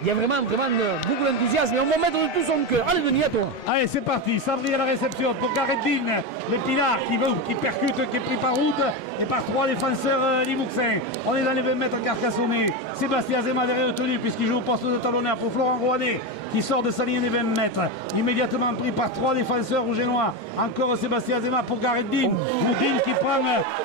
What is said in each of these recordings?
Il y a vraiment beaucoup d'enthousiasme et on va mettre de tout son cœur. Allez Denis, à toi. Allez, c'est parti. Sabri à la réception pour Gareth Dean. Le Pilar qui percute, qui est pris par route et par 3 défenseurs Limouxin. On est dans les 20 mètres Carcassonnet. Sébastien Zema derrière le tenu puisqu'il joue au poste de talonneur pour Florent Rouanet qui sort de sa ligne des 20 mètres. Immédiatement pris par 3 défenseurs rouge et noirs. Encore Sébastien Zema pour Gareth Dean. Dean qui prend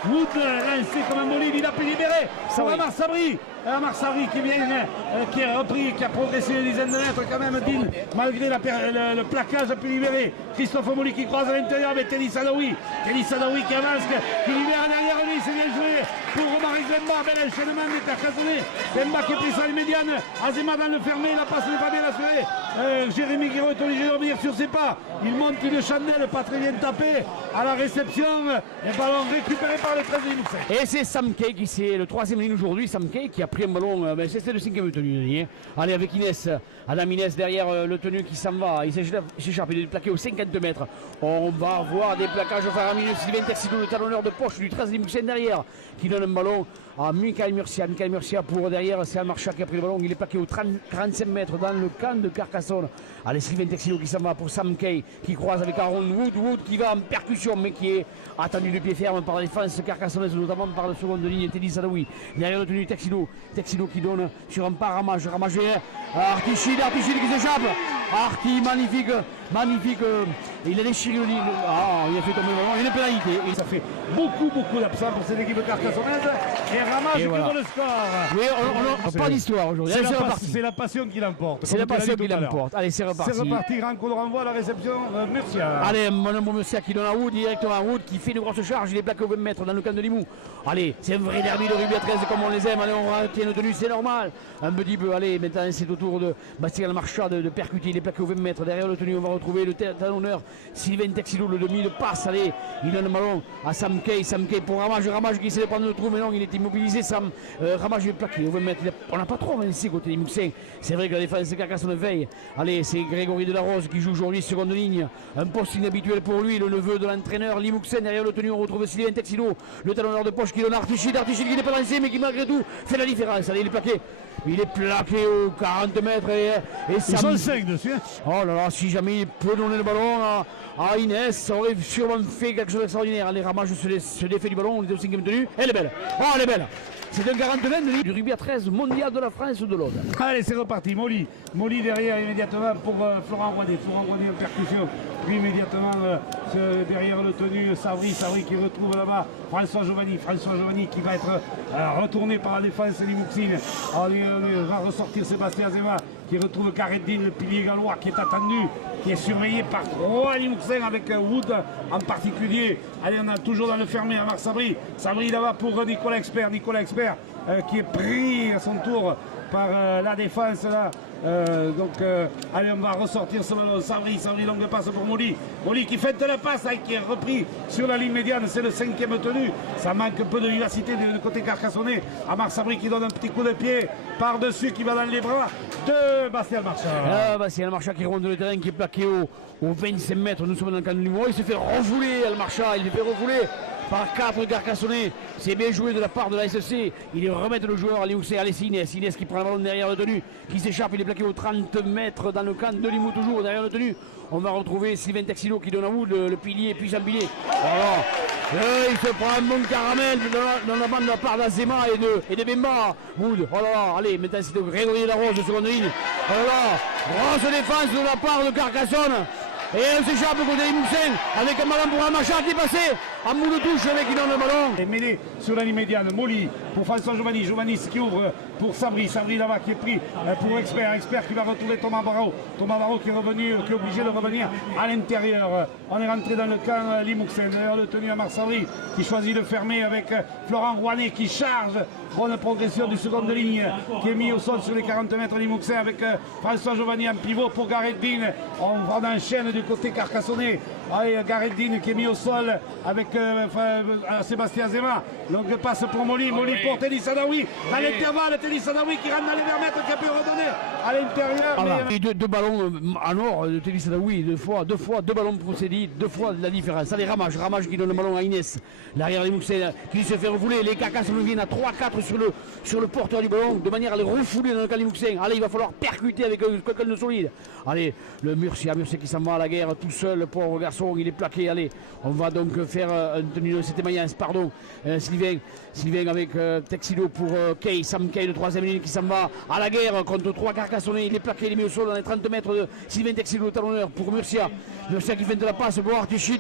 Wood lancé comme un bolide. Il a pu libérer. Ça va Sabri. Amar Sabri qui vient, qui est repris, qui a progressé une dizaine de mètres quand même. Dean, malgré le plaquage, a pu libérer. Christophe Moli qui croise à l'intérieur avec Teddy Sadawi. Teddy Sadawi qui avance, qui libère derrière lui. C'est bien joué pour Romaric Zemba. Bel enchaînement des Carcassonnais. Zemba qui est pris sur les médianes. Azema dans le fermé. La passe n'est pas bien assurée. Jérémy Guiraud est obligé de revenir sur ses pas. Il monte une chandelle, pas très bien tapé à la réception. Le ballon récupéré par le 13 Limouxin. Et c'est Sam Kay qui c'est le 3e ligne aujourd'hui. Sam Kay qui a pris un ballon, c'était le 5e tenu. Allez avec Inès, Adam Inès derrière le tenu qui s'en va. Il s'échappe, il est plaqué aux 50 mètres. On va voir des plaquages faramineux. Sylvain Texidou, le talonneur de poche du 13 Limouxin derrière, qui donne un ballon à Michael Murcia. Michael Murcia pour derrière, c'est Almarcha qui a pris le ballon. Il est plaqué aux 45 mètres dans le camp de Carcassonne. Allez, Sylvain Texidou qui s'en va pour Sam Kay qui croise avec Aaron Wood. Wood qui va en percussion mais qui est attendu de pied ferme par la défense carcassonnaise, notamment par la seconde ligne Teddy Sadawi. Derrière le tenu Texidou qui donne sur un pas Ramage Artichid qui s'échappe. Arti magnifique. Il a déchiré le livre. Il a fait tomber le ballon. Il y a une pénalité. Et ça fait beaucoup d'absents pour cette équipe carcassonnaise. Et Ramage qui ouvre le score. Oui, on n'a pas d'histoire aujourd'hui. C'est la passion qui l'emporte. C'est la passion qui l'emporte. Allez, c'est reparti. C'est reparti. Grand coup de renvoi à la réception Murcia. Allez, mon amour Murcia qui donne à Wood, directement à Wood, qui fait une grosse charge. Il est plaqué au 20 mètres dans le camp de Limoux. Allez, c'est un vrai derby de rugby à 13 comme on les aime. Allez, on retient nos tenues, c'est normal. Un petit peu. Allez, maintenant c'est au tour de Bastien Almarcha de percuter. Il est plaqué au 20 mètres. Derrière le tenu, on va retrouver le talonneur Sylvain Texidou, le demi de passe. Allez, il donne le ballon à Sam Kay pour Ramage qui essaie de prendre le trou, mais non, il est immobilisé. Ramage est plaqué au 20 mètres. On n'a pas trop avancé côté des Mouxins. C'est vrai que la défense de Carcassonne veille. Allez, c'est Grégory Delarose qui joue aujourd'hui seconde ligne. Un poste inhabituel pour lui, le neveu de l'entraîneur Limouxin. Derrière le tenu, on retrouve Sylvain Texidou, le talonneur de poche qui donne Artichid qui n'est pas lancé, mais qui malgré tout fait la différence. Allez, il est plaqué. Il est plaqué aux 40 mètres et ils sont 5 dessus. Oh là là, si jamais il peut donner le ballon à Inès, ça aurait sûrement fait quelque chose d'extraordinaire. Les Ramage se défait du ballon, on était au 5e tenu. Elle est belle. Oh, elle est belle. C'est un 40 du rugby à 13 mondial de la France ou de l'Aude. Allez, c'est reparti. Moli derrière immédiatement pour Florent Rouanet. Florent Rouanet en percussion. Puis immédiatement derrière le tenu Sabri qui retrouve là-bas François Giovanni qui va être retourné par la défense limouxine. Il va ressortir Sébastien Zema qui retrouve Gareth Dean, le pilier gallois qui est attendu, qui est surveillé par 3 Limouxins avec Wood en particulier. Allez, on a toujours dans le fermé Amar Sabri là-bas pour Nicolas Expert qui est pris à son tour par la défense là. Allez, on va ressortir ce ballon. Sabri, longue passe pour Moli qui fait de la passe qui est repris sur la ligne médiane. C'est le 5e tenu. Ça manque un peu de vivacité du côté carcassonnais. Amar Sabri qui donne un petit coup de pied par-dessus, qui va dans les bras de Bastien Almarcha. Bastien Almarcha qui remonte le terrain, qui est plaqué au 25 mètres. Nous sommes dans le camp de Limoux. Il se fait refouler Almarcha. Il se fait refouler par 4 Carcassonnais. C'est bien joué de la part de la SEC. Il remet le joueur à Limouxin. Allez, Inès qui prend le ballon derrière le tenu, qui s'échappe. Il est plaqué aux 30 mètres dans le camp de Limoux, toujours derrière le tenu. On va retrouver Sylvain Texidou qui donne à Wood le pilier, puissant pilier. Voilà. Il se prend un bon caramel de la part d'Azema et de Bemba. Wood. Oh là là. Allez, maintenant c'est de Grégory Delarose de seconde ligne. Oh là là. Grosse défense de la part de Carcassonne. Et elle s'échappe au côté des Limouxins avec un ballon pour Almarcha qui est passé en bout de touche avec qui donne le ballon. Et mêlé sur la ligne médiane, Moli pour François Giovanni qui ouvre pour Sabri là-bas qui est pris pour Expert qui va retrouver Thomas Barraud qui est revenu, qui est obligé de revenir à l'intérieur. On est rentré dans le camp Limouxin. D'ailleurs le tenu à Sabri qui choisit de fermer avec Florent Rouanet qui charge. Bonne progression du seconde ligne qui est mis au sol sur les 40 mètres Limouxin avec François Giovanni en pivot pour Gareth Dean. On enchaîne du côté carcassonnais. Allez, Gareth Dean qui est mis au sol avec Sébastien Zema. Longue passe pour Moli pour Teddy Sadawi. À l'intervalle, Teddy Sadawi qui rentre dans les 20 mètres qui a pu redonner à l'intérieur. Voilà. Et deux ballons en or de Teddy Sadaoui, deux ballons pour Cédric, deux fois la différence. Allez, Ramage qui donne le ballon à Inès, l'arrière des Mouxens qui se fait refouler. Les Carcasses viennent à 3-4 sur le porteur du ballon de manière à le refouler dans le camp des Mouxens. Allez, il va falloir percuter avec quelqu'un de solide. Allez, le Murcia qui s'en va à la guerre tout seul, pauvre garçon, il est plaqué. Allez, on va donc faire un tenue de cette Mayence, pardon, Sylvain avec Texilo pour Sam Kay, le troisième ligne qui s'en va à la guerre contre 3 Carcassonnais. Il est plaqué, il est mis au sol dans les 30 mètres de Sylvain Texilo, le talonneur pour Murcia. Murcia qui fait de la passe, bon Artichit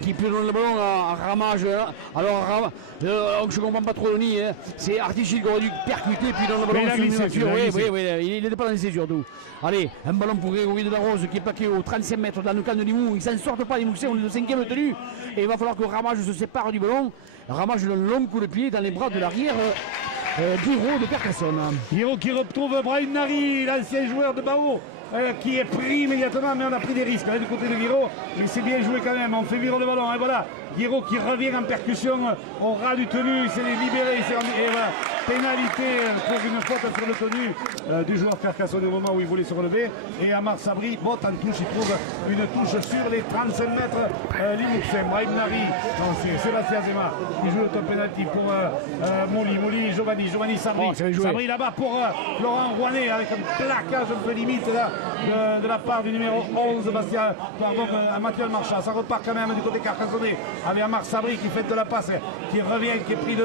qui peut donner le ballon à Ramage. Alors, je ne comprends pas trop le nid, hein. C'est Artichit qui aurait dû percuter puis donner le ballon sur une voiture. Oui, il n'est pas dans les surtout. Allez, un ballon pour Grégory de la Rose qui est plaqué au 35 mètres dans le camp de Limoux. Ils ne s'en sortent pas, les Mouxens, on est de 5e tenue. Et il va falloir que Ramage se sépare du ballon. Ramage donne un long coup de pied dans les bras de l'arrière. Guiraud de Carcassonne. Guiraud qui retrouve Brahim Nari, l'ancien joueur de Bao, qui est pris immédiatement, mais on a pris des risques du côté de Guiraud. Mais c'est bien joué quand même, on fait virer le ballon. Et voilà, Guiraud qui revient en percussion au ras du tenu, il s'est libéré, et voilà, pénalité pour une faute sur le tenu du joueur carcassonnais au moment où il voulait se relever. Et Amar Sabri botte en touche, il trouve une touche sur les 35 mètres. Limouxen, Brahim Nari, c'est Sébastien Zema qui joue le top penalty pour Moli, Giovanni Sabri. Sabri là-bas pour Laurent Rouanet avec un plaquage un peu limite là, de la part du numéro 11, Mathieu Marchand. Ça repart quand même du côté carcassonnais avec Amar Sabri qui fait de la passe, qui revient, qui est pris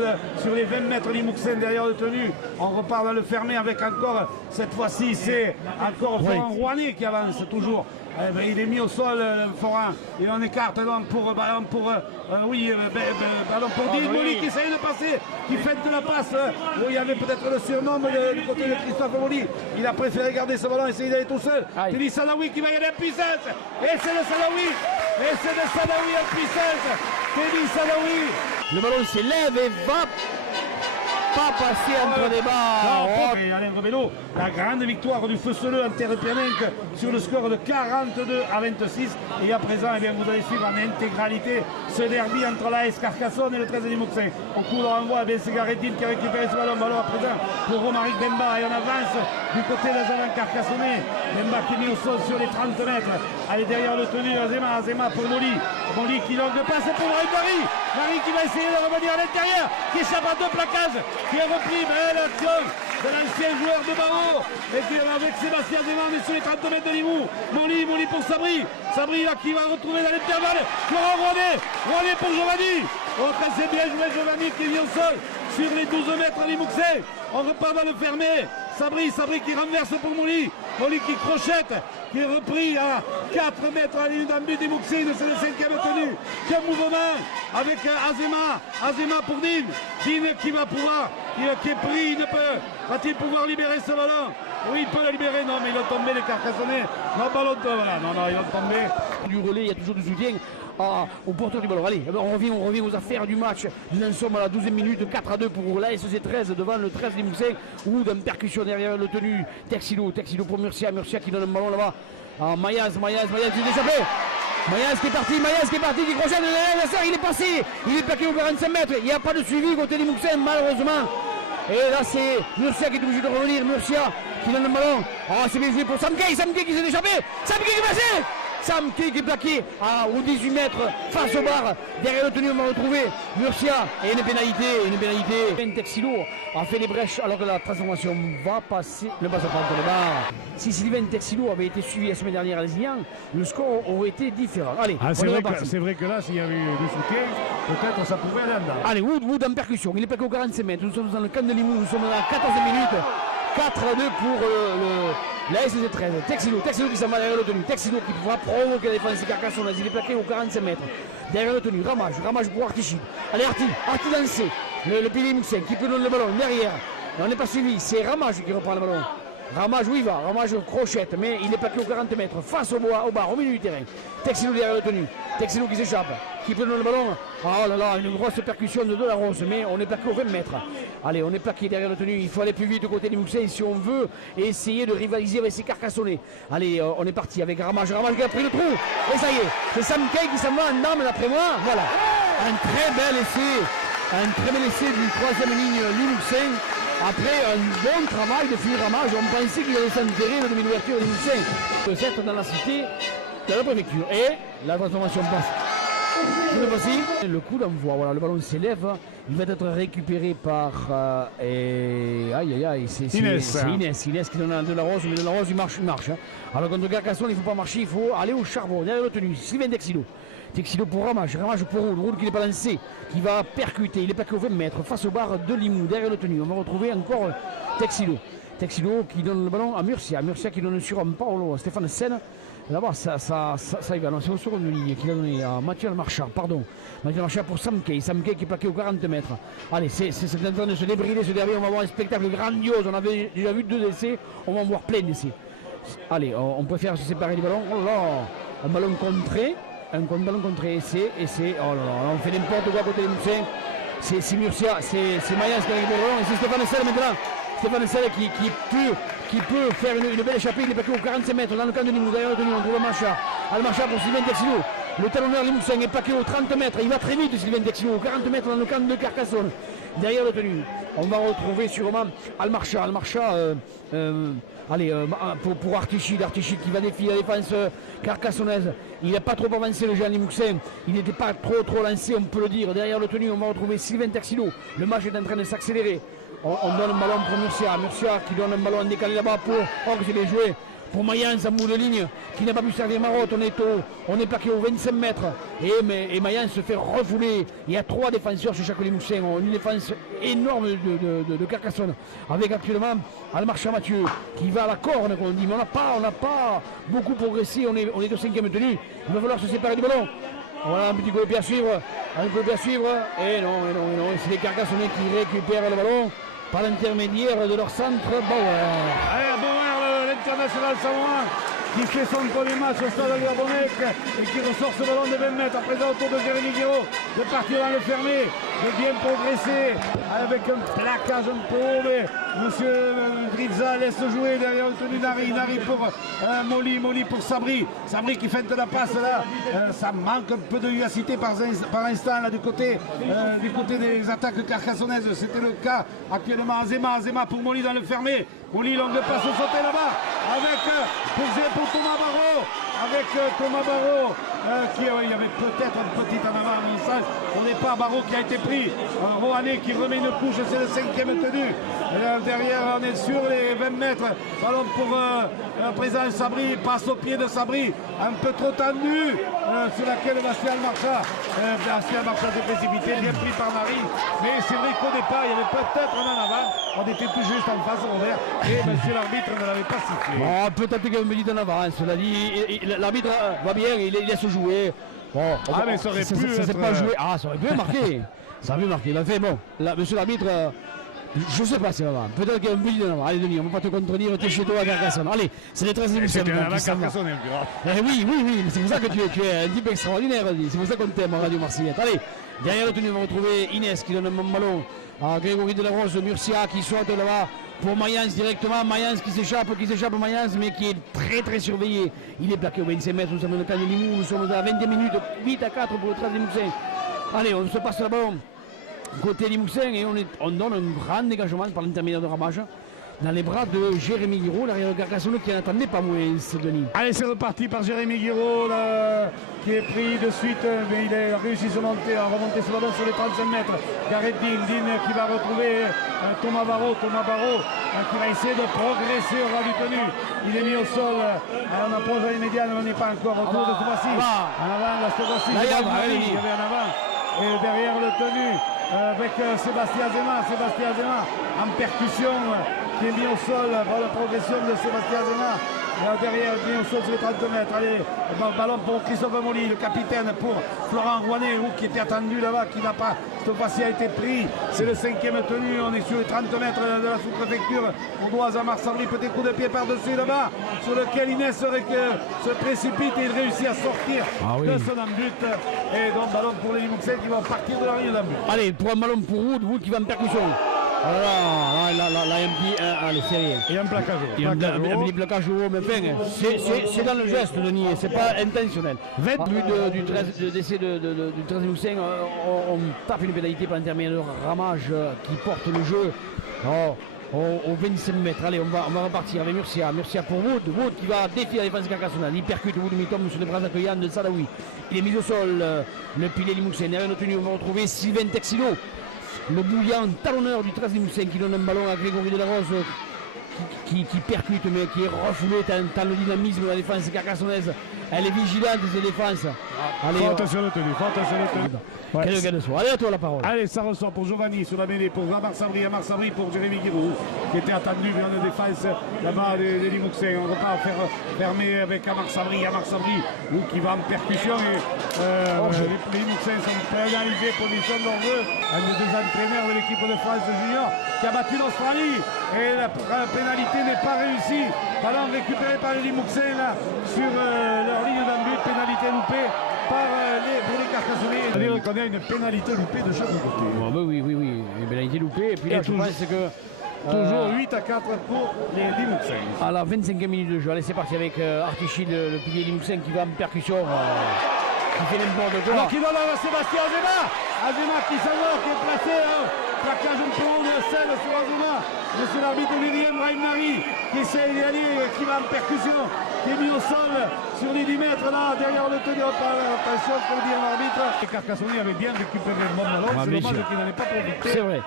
sur les 20 mètres Limouxen derrière le tenu. On repart dans le fermé avec encore, cette fois-ci, c'est encore Laurent Rouanet qui avance toujours. Il est mis au sol, Foran, et on écarte pour Dean Moli qui essaye de passer, qui fait de la passe, où il y avait peut-être le surnom du côté de Christophe Moli. Il a préféré garder ce ballon, essayer d'aller tout seul. Teddy Sadaoui qui va y aller en puissance, et c'est de Sadaoui, en puissance, Teddy Sadaoui. Le ballon s'élève et va pas passer entre les barres. Alain Rebello, la grande victoire du Feuceleux en terre pianenque sur le score de 42-26. Et à présent, vous allez suivre en intégralité ce derby entre l'AS Carcassonne et le 13 Limouxen. Au coup de renvoi, c'est Garetin qui a récupéré ce ballon. Ballon à présent pour Romaric Bemba. Et on avance du côté des avants carcassonnais. Bemba qui est mis au sol sur les 30 mètres. Allez, derrière le tenu, Azema pour Moli. Moli qui longue passe pour Marie. Marie qui va essayer de revenir à l'intérieur, qui échappe à 2 plaquages, qui est repris, belle action de l'ancien joueur de Barreau, et qui avec Sébastien Zeman sur les 30 mètres de Limoux. Moli pour Sabri là qui va retrouver dans l'intervalle Laurent Rouanet pour Giovanni. Oh, c'est bien joué Giovanni qui vient au sol sur les 12 mètres à Limouxen. On repart dans le fermé. Sabri qui renverse pour Moli qui crochette, qui est repris à 4 mètres à la ligne d'un but des Mouxen, c'est le 5e tenu. Quel mouvement avec Azema pour Dean qui va pouvoir, qui est pris, va-t-il pouvoir libérer ce ballon? Oui, il peut le libérer, non, mais ils ont tombé les Carcassonnais. Non, ballon de voilà, non, ils ont tombé. Du relais, il y a toujours du soutien au porteur du ballon. Allez, on revient aux affaires du match. Nous en sommes à la 12e minute, 4-2 pour la SC 13 devant le 13 Limouxen. Ou d'une percussion derrière le tenu. Texilo pour Murcia qui donne un ballon là-bas. Mayaz qui est échappé. Mayaz qui est parti, qui crochette de l'adversaire, il est passé. Il est plaqué au 45 mètres. Il n'y a pas de suivi côté Limouxen, malheureusement. Et là, c'est Murcia qui est obligé de revenir. Murcia qui donne le ballon. C'est bien joué pour Sam Kay qui s'est échappé. Sam Kay qui est passé. Sam Kay qui est plaqué aux 18 mètres face au bar. Derrière le tenu, on va retrouver Murcia. Et une pénalité. Texilo a fait les brèches alors que la transformation va passer. Ne passe pas entre les barres. Si Sylvain Texilo avait été suivi la semaine dernière à Lézignan, le score aurait été différent. Allez, c'est vrai que là, s'il y avait eu du soutien, peut-être ça pouvait aller là. Allez, Wood en percussion. Il est plaqué au 45 mètres. Nous sommes dans le camp de Limoux. Nous sommes à la 14e minute. 4-2 pour la SC 13. Texilo qui s'en va derrière le tenu. Texilo qui pourra provoquer la défense des Carcassonne. Il est plaqué au 45 mètres. Derrière le tenu. Ramage pour Artichit. Allez, Arti lancé. Le pilier Mouxen qui peut donner le ballon derrière. On n'est pas suivi. C'est Ramage qui reprend le ballon. Ramage où il va, Ramage crochette, mais il est plaqué aux 40 mètres, face au bar, au milieu du terrain. Texilo derrière le tenu, Texilo qui s'échappe, qui peut donner le ballon. Oh là là, une grosse percussion de la Rose, mais on est plaqué aux 20 mètres. Allez, on est plaqué derrière le tenu, il faut aller plus vite du côté des Mouxen si on veut essayer de rivaliser avec ces Carcassonnais. Allez, on est parti avec Ramage qui a pris le trou, et ça y est, c'est Sam Kay qui s'en va en dame d'après moi, voilà. Un très bel essai du 3e ligne Limouxen. après un bon travail de filramage, on pensait qu'il allait s'enterrer le demi-ouverture de Moussin. Le 7 dans la cité, dans la préfecture. Et la transformation passe. Cette fois-ci, le coup d'envoi, voilà, le ballon s'élève, il va être récupéré par c'est Inès qui donne de la rose, mais de la rose il marche. Hein. Alors contre Carcassonne, il ne faut pas marcher, il faut aller au charbon, derrière le tenue, Sylvain Texilo. Texilo pour Ramage pour Roule qui n'est pas lancé, qui va percuter, il est plaqué au 20 mètres, face aux barres de Limoux, derrière le tenue. On va retrouver encore Texilo qui donne le ballon à Murcia qui donne sur un Paolo, Stéphane Sen. Là-bas, ça y va, non, c'est au second de ligne qu'il a donné à Mathieu Marchand, Mathieu Marchand pour Samkei qui est plaqué aux 40 mètres. Allez, c'est en train de se débrider ce derrière, on va voir un spectacle grandiose, on avait déjà vu 2 essais, on va en voir plein d'essais. Allez, on préfère se séparer du ballon, oh là, un ballon contré, essai, oh là là, on fait n'importe quoi à côté des Moussins, c'est Murcia, c'est Mayence qui a le ballon, et c'est Stéphane Essel maintenant. Stéphane Essel qui peut faire une belle échappée, il est plaqué aux 45 mètres dans le camp de Limoux, derrière le tenue, on trouve Al-Marcha pour Sylvain Texilo. Le talonneur Limoussin est plaqué aux 30 mètres, il va très vite Sylvain Texilo, aux 40 mètres dans le camp de Carcassonne, derrière le tenue. On va retrouver sûrement Al-Marcha, pour Artichy qui va défier la défense carcassonnaise. Il n'a pas trop avancé le jeune Limoussin, il n'était pas trop lancé, on peut le dire. Derrière le tenue, on va retrouver Sylvain Texilo. Le match est en train de s'accélérer. On donne un ballon pour Murcia qui donne un ballon en décalé là-bas pour c'est bien joué pour Mayence en bout de ligne qui n'a pas pu servir Marotte. On est plaqué aux 25 mètres et Mayence se fait refouler. Il y a 3 défenseurs chez chaque Limoussin, une défense énorme de Carcassonne avec actuellement Al-Marchand Mathieu qui va à la corne, comme on dit, mais on n'a pas beaucoup progressé, on est de 5e tenue, il va falloir se séparer du ballon. Voilà un petit coup de pied à suivre, et non, c'est les Carcassonnais qui récupèrent le ballon par l'intermédiaire de leur centre Bauer. Allez, Bauer, l'international samoan, qui fait son premier match au stade de Gabonec et qui ressort ce ballon de 20 mètres. À présent, autour de Jérémy Guiraud, de partir dans le fermé, de bien progresser avec un plaquage un peu haut, mais monsieur Grizza laisse jouer derrière le tenue Nari pour Molly pour Sabri qui feinte la passe là. Ça manque un peu de vivacité par instant là du côté des attaques carcassonnaises. C'était le cas actuellement. Azema pour Molly dans le fermé. Molly longue passe au sauté là-bas avec pour Thomas Barrault. Il y avait peut-être un petit en avant un message. On n'est pas Barrault qui a été pris. Rohané qui remet une couche, c'est le 5e tenue. Derrière, on est sur les 20 mètres. Ballon pour présent Sabri, passe au pied de Sabri. Un peu trop tendu sur laquelle Bastien Marchand s'est précipité, bien pris par Marie. Mais c'est vrai qu'au départ, il y avait peut-être un en avant. On était tout juste en face au vert. Et monsieur l'arbitre ne l'avait pas sifflé. Oh, peut-être qu'il y a une minute en avance. Cela dit, l'arbitre va bien, il laisse jouer. Bon, mais ça aurait pu être... pas joué. Ah, ça aurait pu marquer. Ça aurait pu marquer. Il a fait bon. Là, monsieur l'arbitre, je ne sais pas si ça va. Peut-être qu'il y a une minute en avance. Allez, Denis, on ne va pas te contredire. Tu es chez toi à Carcassonne. Allez, c'est les 13 minutes. Oui, mais c'est pour ça que tu es un type extraordinaire. C'est pour ça qu'on t'aime en Radio Marseillette. Allez, derrière le tenue, on va retrouver Inès qui donne un ballon à Grégory de la Rose, Murcia qui saute là-bas. Pour Mayence directement, Mayence qui s'échappe Mayence, mais qui est très surveillé. Il est plaqué au 25 mètres, nous sommes dans le camp de Limoux, nous sommes à 22 minutes, 8-4 pour le 13 Limoussin. Allez, on se passe le ballon côté Limoussin et on donne un grand dégagement par l'intermédiaire de Ramage dans les bras de Jérémy Guiraud, l'arrière de Carcassonne qui n'attendait pas moins, Denis. Allez, c'est reparti par Jérémy Guiraud qui est pris de suite, mais il a réussi à remonter ce ballon sur les 35 mètres. Gareth Dean qui va retrouver Thomas Barrault qui va essayer de progresser au ras du tenue. Il est mis au sol, on approche à l'immédiat, mais on n'est pas encore au tour de ce fois-ci. En avant, là, cette fois-ci, il y avait en avant. Et derrière le tenue, avec Sébastien Azema en percussion, qui est mis au sol par la progression de Sébastien Azema. Derrière, mis au sol sur les 30 mètres. Allez, ballon pour Christophe Molly, le capitaine pour Florent Rouanet, qui était attendu là-bas, qui n'a pas, cette fois-ci a été pris. C'est le 5e tenu, on est sur les 30 mètres de la sous-préfecture. On doit à Marc-Sabri, petit coup de pied par-dessus là-bas, sur lequel Inès se précipite et il réussit à sortir de son embut. Et donc, ballon pour les Limousins qui vont partir de la ligne d'embut. Allez, pour un ballon pour Wood qui va en percussion. Là, il y a un petit. Allez, c'est rien. Il y a un plaquage haut. Il y a un petit plaquage haut, mais enfin, c'est dans le geste, Denis, c'est pas intentionnel. 20 buts du 13 Limoussin, on tape une pénalité par l'intermédiaire de Ramage qui porte le jeu. Au 25 mètres. Allez, on va repartir avec Murcia. Murcia pour Wood. Wood qui va défier la défense de Carcassonne. Il percute Wood, il tombe sur les bras accueillants de Sadawi. Il est mis au sol. Le pilier Limousin. Derrière notre tenue, on va retrouver Sylvain Texino. Le bouillant talonneur du 13 Limousin qui donne un ballon à Grégory Delarose qui percute mais qui est refoulé tant le dynamisme de la défense carcassonnaise. Elle est vigilante de cette défense. Allez, faut attention le tenue, faut attention le tenue. Ouais. Quel gars de soi. Allez, à toi la parole. Allez, ça ressort pour Giovanni sur la mêlée, pour Amar Sabri pour Jérémy Guiraud, qui était attendu vers la défense là-bas des Limouxins. On repart faire fermer avec Amar Sabri qui va en percussion. Et les Limouxins sont pénalisés pour les zones d'enjeu. Un des deux entraîneurs de l'équipe de France junior qui a battu l'Australie. Et la pénalité n'est pas réussie. Ballon récupéré par les Limouxins là, sur leur ligne d'en but, pénalité loupée par pour les Carcassonnais. C'est-à-dire qu'on a une pénalité loupée de chaque côté. Oh, bah oui, une pénalité loupée. Et puis là, je pense que toujours 8-4 pour les Limouxins. À la 25e minute de jeu, allez, c'est parti avec Artichi, le pilier Limousin qui va en percussion. Qui fait n'importe quoi. Alors qui donne à Sébastien Azema. Azema qui s'en va, qui est placé. Plaquage un peu haut de selle sur Azema. Monsieur l'arbitre William Brahim Nari qui essaie d'y aller, qui va en percussion, qui est mis au sol sur les 10 mètres là, derrière le tenir. Attention, pour dire l'arbitre. Les Carcassonnais avaient bien récupéré le bon ballon. C'est dommage qu'il n'en ait pas profité. C'est vrai.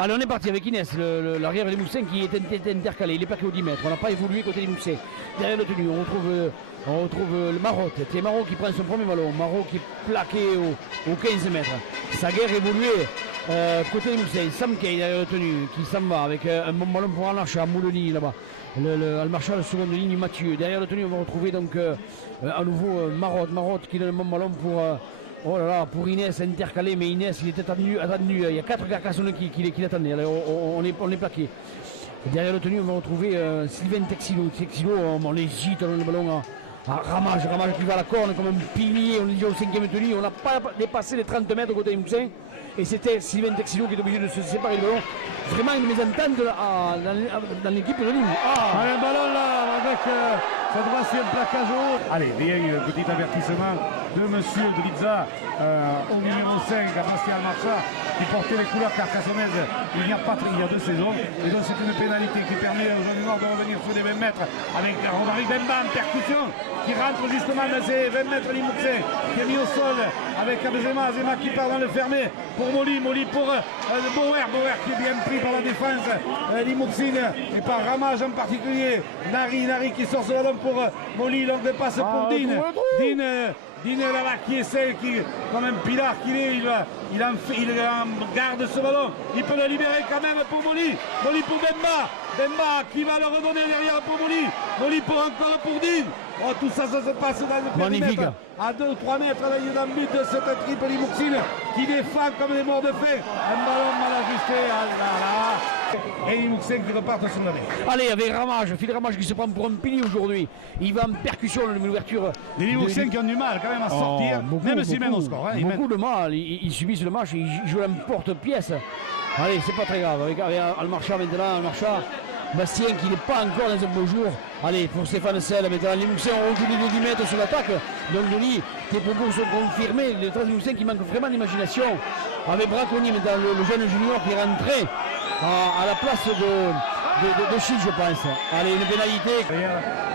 Allez, on est parti avec Inès, l'arrière des Limousin qui est intercalé. Il est plaqué aux 10 mètres. On n'a pas évolué côté Limousin. Derrière le tenue, on retrouve le Marotte. C'est Marot qui prend son premier ballon. Marot qui est plaqué aux 15 mètres. Sa guerre évoluée. Côté Limousin, Sam Kay derrière le tenue qui s'en va avec un bon ballon pour Al-Marcha, Mouloni là-bas. Al-Marcha, le second de ligne, Mathieu. Derrière le tenue, on va retrouver donc à nouveau Marotte qui donne un bon ballon pour Inès intercalé, mais Inès il était attendu. Il y a 4 Carcassonnais qui l'attendaient. On est plaqué. Derrière le tenue, on va retrouver Sylvain Texilo. On hésite, on donne le ballon à Ramage qui va à la corne comme un pilier. On est déjà au 5e tenue. On n'a pas dépassé les 30 mètres côté Limousin. Et c'était Sylvain Texilo qui est obligé de se séparer le ballon. Vraiment une mésentente dans l'équipe de Nîmes. Un ballon là avec cette fois-ci un plaquage haut. Allez, bien petit avertissement de monsieur Drizza au numéro 5 à Bastien Marcha qui portait les couleurs carcassonnaises il y a 2 saisons. Et donc c'est une pénalité qui permet aux jeunes noirs de revenir sur les 20 mètres avec Romaric Bemba en percussion qui rentre justement dans ces 20 mètres Limouxin, qui est mis au sol avec Azema qui part dans le fermé pour Molly pour Bauer qui est bien pris par la défense Limouxine et par Ramage en particulier. Nari qui sort ce ballon pour Molly, longue de passe pour Dean là qui essaie, comme un pilar qu'il est, il en garde ce ballon. Il peut le libérer quand même pour Molly pour Bemba qui va le redonner derrière pour Molly encore pour Dean. Oh, tout ça se passe dans le périmètre à 2 ou 3 mètres là, il est dans le but de cette triple Limouxine qui défend comme des morts de faim. Un ballon mal ajusté. Et Limouxin qui repartent sur la main. Allez, avec Ramage, Phil Ramage qui se prend pour un pilier aujourd'hui. Il va en percussion dans l'ouverture. Les Limouxins qui ont du mal quand même à sortir, même s'ils mènent au score. Beaucoup de mal, ils subissent le match, ils jouent en porte-pièce. Allez, c'est pas très grave. Avec Al-Marcha maintenant, Al-Marcha. Bastien qui n'est pas encore dans un beau jour. Allez, pour Stéphane Selle, maintenant les Limouxins ont reculé de 10 mètres sur l'attaque. Donc Denis, tes propos sont confirmés. Le 13 Limouxin qui manque vraiment d'imagination. Avec Braconnier, maintenant le jeune junior qui est rentré à la place de Chine, je pense. Allez, une pénalité.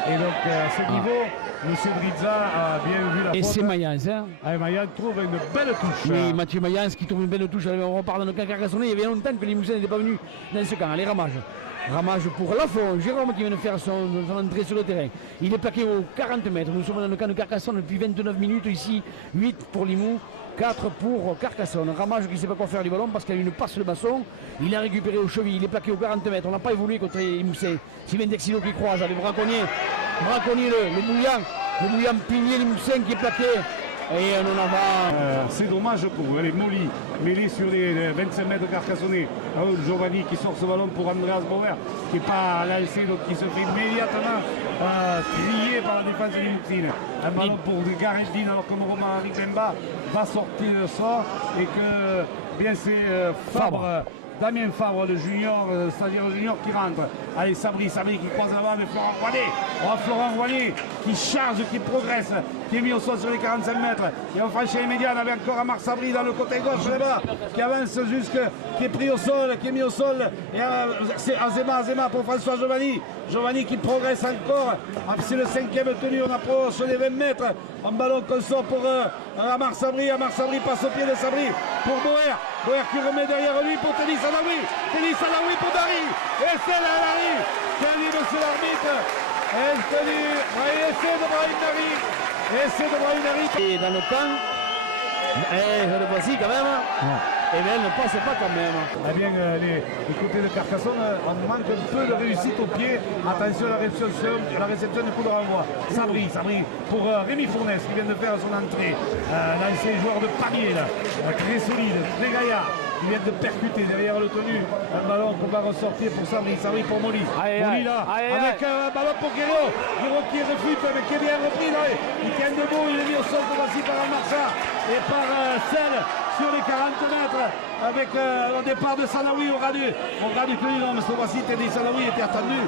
Et donc à ce niveau, M. Drizza a bien vu la faute. Et c'est Mayence. Mayence trouve une belle touche. Oui, Mathieu Mayence qui trouve une belle touche. On repart dans le camp Carcassonnais. Il y avait longtemps que les Limouxins n'étaient pas venus dans ce camp. Allez, Ramage pour Lafont, Jérôme qui vient de faire son entrée sur le terrain. Il est plaqué aux 40 mètres. Nous sommes dans le camp de Carcassonne depuis 29 minutes ici. 8 pour Limoux, 4 pour Carcassonne. Ramage qui ne sait pas quoi faire du ballon parce qu'il a une passe de basson. Il a récupéré aux chevilles. Il est plaqué aux 40 mètres. On n'a pas évolué contre les Limoussins. Sylvain Texilo qui croise avec Braconnier. Le bouillant pilier Limousin qui est plaqué. Et on en va. C'est dommage pour les Molly mêlés sur les 25 mètres Carcassonnais. Giovanni qui sort ce ballon pour Andreas Bauer qui n'est pas lancé, donc qui se fait immédiatement trier par la défense de Limousin. Un ballon pour Gareth Dean alors que Romaric Bemba va sortir de ça et que bien c'est Fabre Damien Fabre, le junior, c'est-à-dire le junior qui rentre. Allez, Sabri qui croise la balle, Florent Rouanet. Oh, Florent Rouanet qui charge, qui progresse, qui est mis au sol sur les 45 mètres. Et on franchit les médias, on avait encore Amar Sabri dans le côté gauche là-bas, qui avance qui est pris au sol, qui est mis au sol. Et c'est Azema pour François Giovanni qui progresse encore. C'est le 5e tenu, on approche les 20 mètres. Un ballon qu'on sort pour Amar Sabri passe au pied de Sabri pour Boer qui remet derrière lui pour Teddy Sadawi pour Dari. Et c'est là Dari. Quel est monsieur l'arbitre? Essai de Brahim Dari. Et dans le camp, je le voici quand même. Et bien elle ne passe pas quand même. Eh bien, les côtés de Carcassonne, on manque un peu de réussite au pied. Attention à la réception du coup de renvoi. Sabri pour Rémi Fournes qui vient de faire son entrée. L'ancien joueur de Pamiers, très solide, très gaillard. Il vient de percuter derrière le tenu. Un ballon qu'on va ressortir pour Sabri pour Molly. Molly là, avec un ballon pour Guerrero. Guerrero qui refute, mais qui est bien repris là. Il tient debout, il est mis au sol voici par Almarcha et par Sel sur les 40 mètres. Avec le départ de Sanawi au ras du tenu. Non, mais ce voici, Teddy Sanawi était attendu.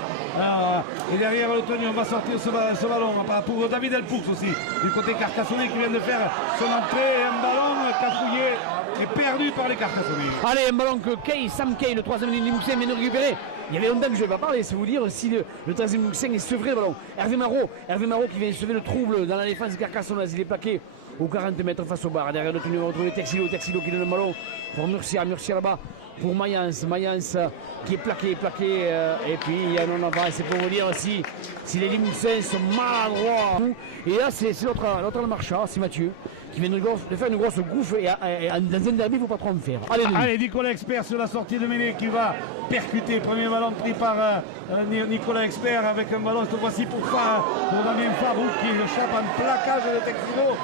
Et derrière le tenu, on va sortir ce ballon. Pour David Elpoux aussi, du côté carcassonnais qui vient de faire son entrée. Un ballon cafouillé et perdu par les Carcassonnais. Allez, un ballon que Sam Kay, le 3e ligne Limousin, vient de récupérer. Il y avait longtemps que je ne vais pas parler, c'est vous dire si le 13e Limousin est sevré le ballon. Hervé Marot qui vient sever le trouble dans la défense carcassonnaise. Il est plaqué aux 40 mètres face au bar. Derrière le tenu, on va retrouver Texilo qui donne le ballon pour Murcia là-bas. Pour Mayence qui est plaqué. Et puis il y a un avance. C'est pour vous dire si les Limousins sont maladroits. Et là, c'est l'autre marchand, c'est Mathieu, qui vient de faire une grosse gouffe. Et dans un derby, il ne faut pas trop en faire. Allez, Nicolas Expert sur la sortie de mêlée qui va percuter. Premier ballon pris par Nicolas Expert avec un ballon cette fois-ci pour Damien Farouk qui échappe en plaquage de Texino.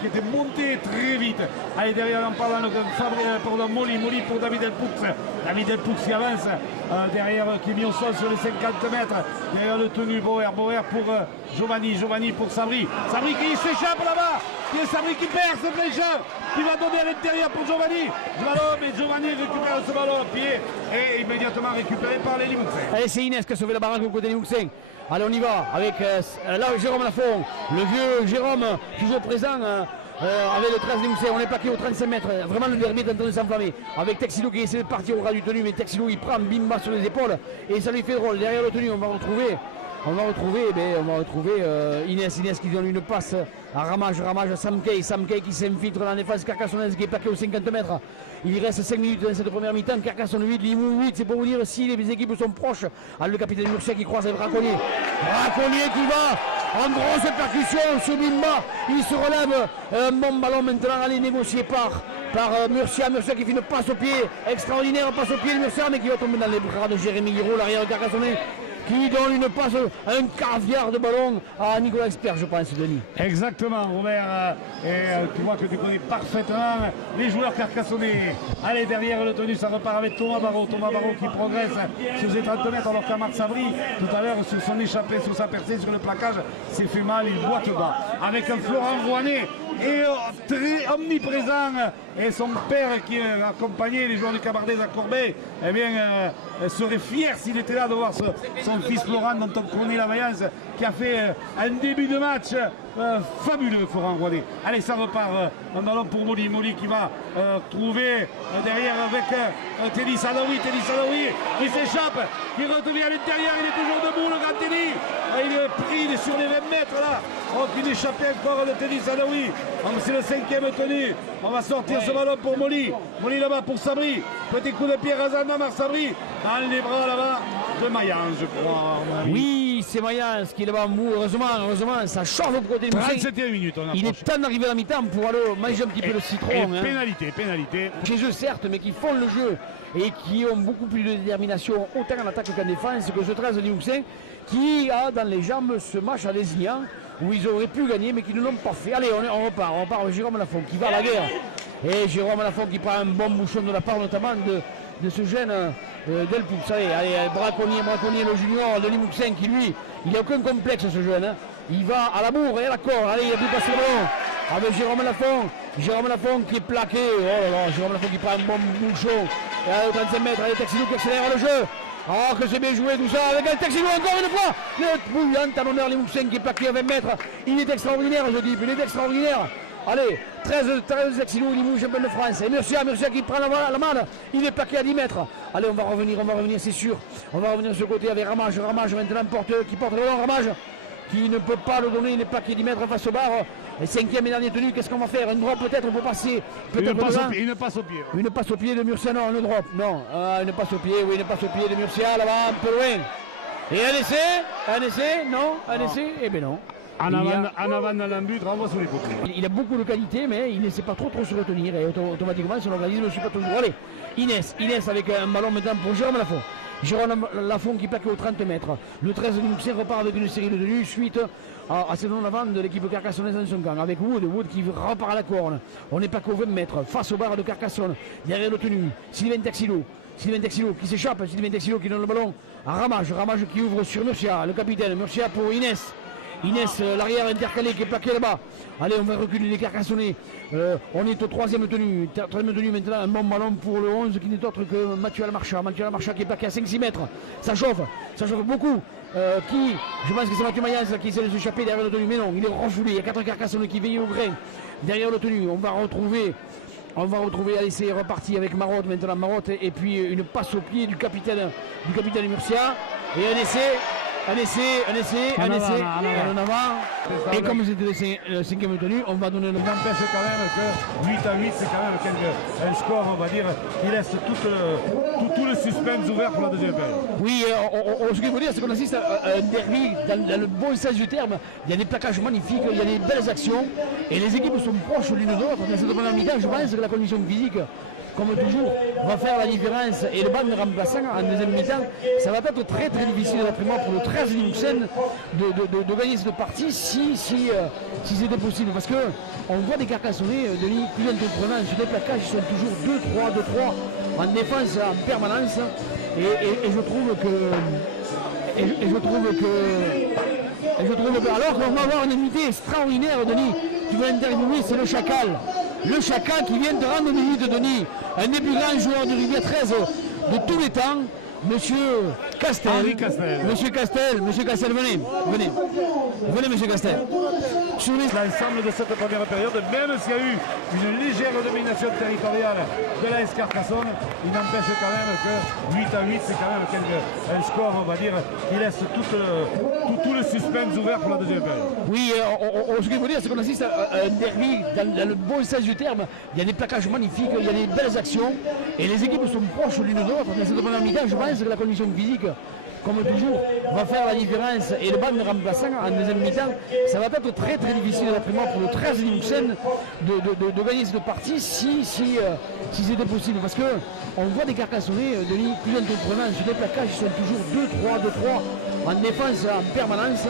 Qui était monté très vite. Allez, derrière en parlant de Molly pour David Elpoux qui avance derrière, qui est mis au sol sur les 50 mètres. Derrière le tenu, Boer pour Giovanni pour Sabri qui s'échappe là-bas. Sabri qui perd ce flécheur, qui va donner à l'intérieur pour Giovanni. Mais Giovanni récupère ce ballon à pied et immédiatement récupéré par les Limouxins. Allez, c'est Inès qui a sauvé la baraque au côté des Limouxins. Allez, on y va avec là Jérôme Lafont, le vieux Jérôme, toujours présent avec le 13 Limousin. On est plaqué aux 35 mètres. Vraiment, le derby est en train de s'enflammer. Avec Texilo qui essaie de partir au ras du tenu, mais Texilo il prend Bimba sur les épaules et ça lui fait drôle. Derrière le tenu, on va retrouver Inès qui donne une passe à Ramage à Sam Kay qui s'infiltre dans la défense carcassonnaise qui est plaqué aux 50 mètres. Il reste 5 minutes dans cette première mi-temps. Carcassonne 8, Limoux 8. C'est pour vous dire si les équipes sont proches. Le capitaine Murcia qui croise avec Braconnier qui va en grosse percussion sur Bimba. Il se relève. Un bon ballon maintenant. Allez, négocié par Murcia qui fait une passe au pied extraordinaire, passe au pied de Murcia, mais qui va tomber dans les bras de Jérémy Guiraud, l'arrière carcassonnais, qui donne une passe, un caviar de ballon à Nicolas Expert, je pense, Denis. Exactement, Robert. Et tu vois que tu connais parfaitement les joueurs carcassonnais. Allez, derrière le tenu, ça repart avec Thomas Barrault qui progresse sur ses 30 mètres, alors qu'Amar Sabri, tout à l'heure, sur son échappée, sur sa percée, sur le plaquage, s'est fait mal, il boite bas. Avec un Florent Rouanet et très omniprésent, et son père qui accompagnait les joueurs du Cabardès à Corbeil, eh bien, serait fier s'il était là de voir son fils Florent, dont on connaît la vaillance, qui a fait un début de match fabuleux, Florent Rouanet. Allez, ça repart, un ballon pour Molly qui va trouver derrière avec Teddy Sadawi qui s'échappe, qui redevient à l'intérieur, il est toujours debout, le grand Teddy. Il est pris sur les 20 mètres là. Oh, qu'il échappait encore de Teddy Sadawi. C'est le 5e tenu. On va sortir ce ballon pour Molly là-bas pour Sabri. Petit coup de pied rasant Amar Sabri dans les bras là-bas de Mayence, je crois. Oui, c'est Mayence qui est là-bas. Heureusement, ça chauffe au côté de 37 minutes. Il est temps d'arriver à la mi-temps pour aller manger un petit peu le citron. Pénalité. Chez eux, certes, mais qui font le jeu et qui ont beaucoup plus de détermination, autant en attaque qu'en défense, que ce 13 Limousin, qui a dans les jambes ce match à Lézignan, où ils auraient pu gagner, mais qui ne l'ont pas fait. Allez, on repart avec Jérôme Lafont qui va à la guerre. Et Jérôme Lafont qui prend un bon bouchon de la part notamment de ce jeune Delpoux. Allez, Braconnier, le junior de Limousin, qui lui, il n'a aucun complexe ce jeune. Hein. Il va à la bourre et à la corde. Allez, il a pu passer le ballon avec Jérôme Lafont qui est plaqué. Oh là là, Jérôme Lafont qui prend un bon bouchon Et allez, au 35 mètres, allez, Taxilou qui accélère le jeu. Ah, que c'est bien joué tout ça, avec un Taxilou encore une fois. Le bouillant talonneur Limousin qui est plaqué à 20 mètres. Il est extraordinaire, je dis, il est extraordinaire. Allez, 13 Taxilou, Limoux, champion de France. Et Murcia qui prend la malle. Il est plaqué à 10 mètres. Allez, on va revenir, c'est sûr. On va revenir de ce côté avec Ramage maintenant qui porte le long, Ramage. Qui ne peut pas le donner, il est plaqué 10 mètres face au bar. Et 5e et dernier tenu, qu'est-ce qu'on va faire? Un drop peut-être pour passer. Une passe au pied. Une passe au pied de Murcia, non, un drop. Non, une passe au pied, oui, une passe au pied de Murcia, là-bas, un peu loin. Et un essai, non, eh bien non. En avant dans l'embut, renvoie sur les côtés. Il a beaucoup de qualité, mais il ne sait pas trop se retenir. Et automatiquement, son organisme ne suit pas toujours. Allez, Inès avec un ballon maintenant pour Jérôme Lafont. Jérôme Lafont qui plaque aux 30 mètres. Le 13 Limousin repart avec une série de tenues suite à cette non-avant de l'équipe Carcassonne dans son camp. Avec Wood qui repart à la corne. On est plaqué aux 20 mètres face au bar de Carcassonne. Derrière le tenu, Sylvain Taxilou qui s'échappe. Sylvain Taxilou qui donne le ballon à Ramage qui ouvre sur Murcia. Le capitaine Murcia pour Inès. L'arrière intercalé qui est plaqué là-bas. Allez, on va reculer les Carcassonnais. On est au troisième tenu maintenant. Un bon ballon pour le 11 qui n'est autre que Mathieu Almarcha qui est plaqué à 5-6 mètres. Ça chauffe beaucoup. Je pense que c'est Mathieu Mayence qui essaie de s'échapper derrière le tenu. Mais non, il est refoulé. Il y a 4 Carcassonnais qui veillent au grain derrière le tenu. On va retrouver, allez, c'est reparti avec Marotte maintenant. Marotte et puis une passe au pied du capitaine Murcia. Et un essai. En avant. Et comme c'était le 5e tenu, on va donner le. N'empêche quand même que 8-8, c'est quand même un score, on va dire, qui laisse tout le suspense ouvert pour la deuxième période. Oui, ce qu'il faut dire, c'est qu'on assiste à un derby dans le bon sens du terme. Il y a des plaquages magnifiques, il y a des belles actions, et les équipes sont proches l'une de l'autre. Dans cette première mi-temps, je pense que la condition physique, comme toujours, va faire la différence. Et le banc de remplaçant en deuxième mi-temps, ça va être très très difficile d'après moi pour le 13 Limousin de gagner cette partie si c'était possible. Parce qu'on voit des Carcassonnais de ligne plus entreprenants sur des plaquages, ils sont toujours 2-3 en défense en permanence. Et je trouve que alors qu'on va avoir une unité extraordinaire, Denis, qui va interviewer, c'est le Chacal. Le Chacal qui vient de rendre visite, Denis, un des plus grands joueurs de Rivière 13 de tous les temps, Monsieur Castel. Monsieur Castel, venez, Monsieur Castel. Sur l'ensemble de cette première période, même s'il y a eu une légère domination territoriale de l'AS Carcassonne, il n'empêche quand même que 8-8, c'est quand même un score, on va dire, qui laisse tout le suspense ouvert pour la deuxième période. Oui, ce qu'il faut dire, c'est qu'on assiste à un derby dans le bon sens du terme. Il y a des plaquages magnifiques, il y a des belles actions, et les équipes sont proches l'une de l'autre. Dans cette première mi-temps, je pense que la condition physique, comme toujours, va faire la différence. Et le banc de remplaçant en deuxième mi-temps, ça va être très très difficile d'après moi pour le 13 Limousin de gagner cette partie si c'était possible. Parce qu'on voit des Carcassonnais de ligne plus entreprenants sur des plaquages, ils sont toujours 2-3 en défense en permanence.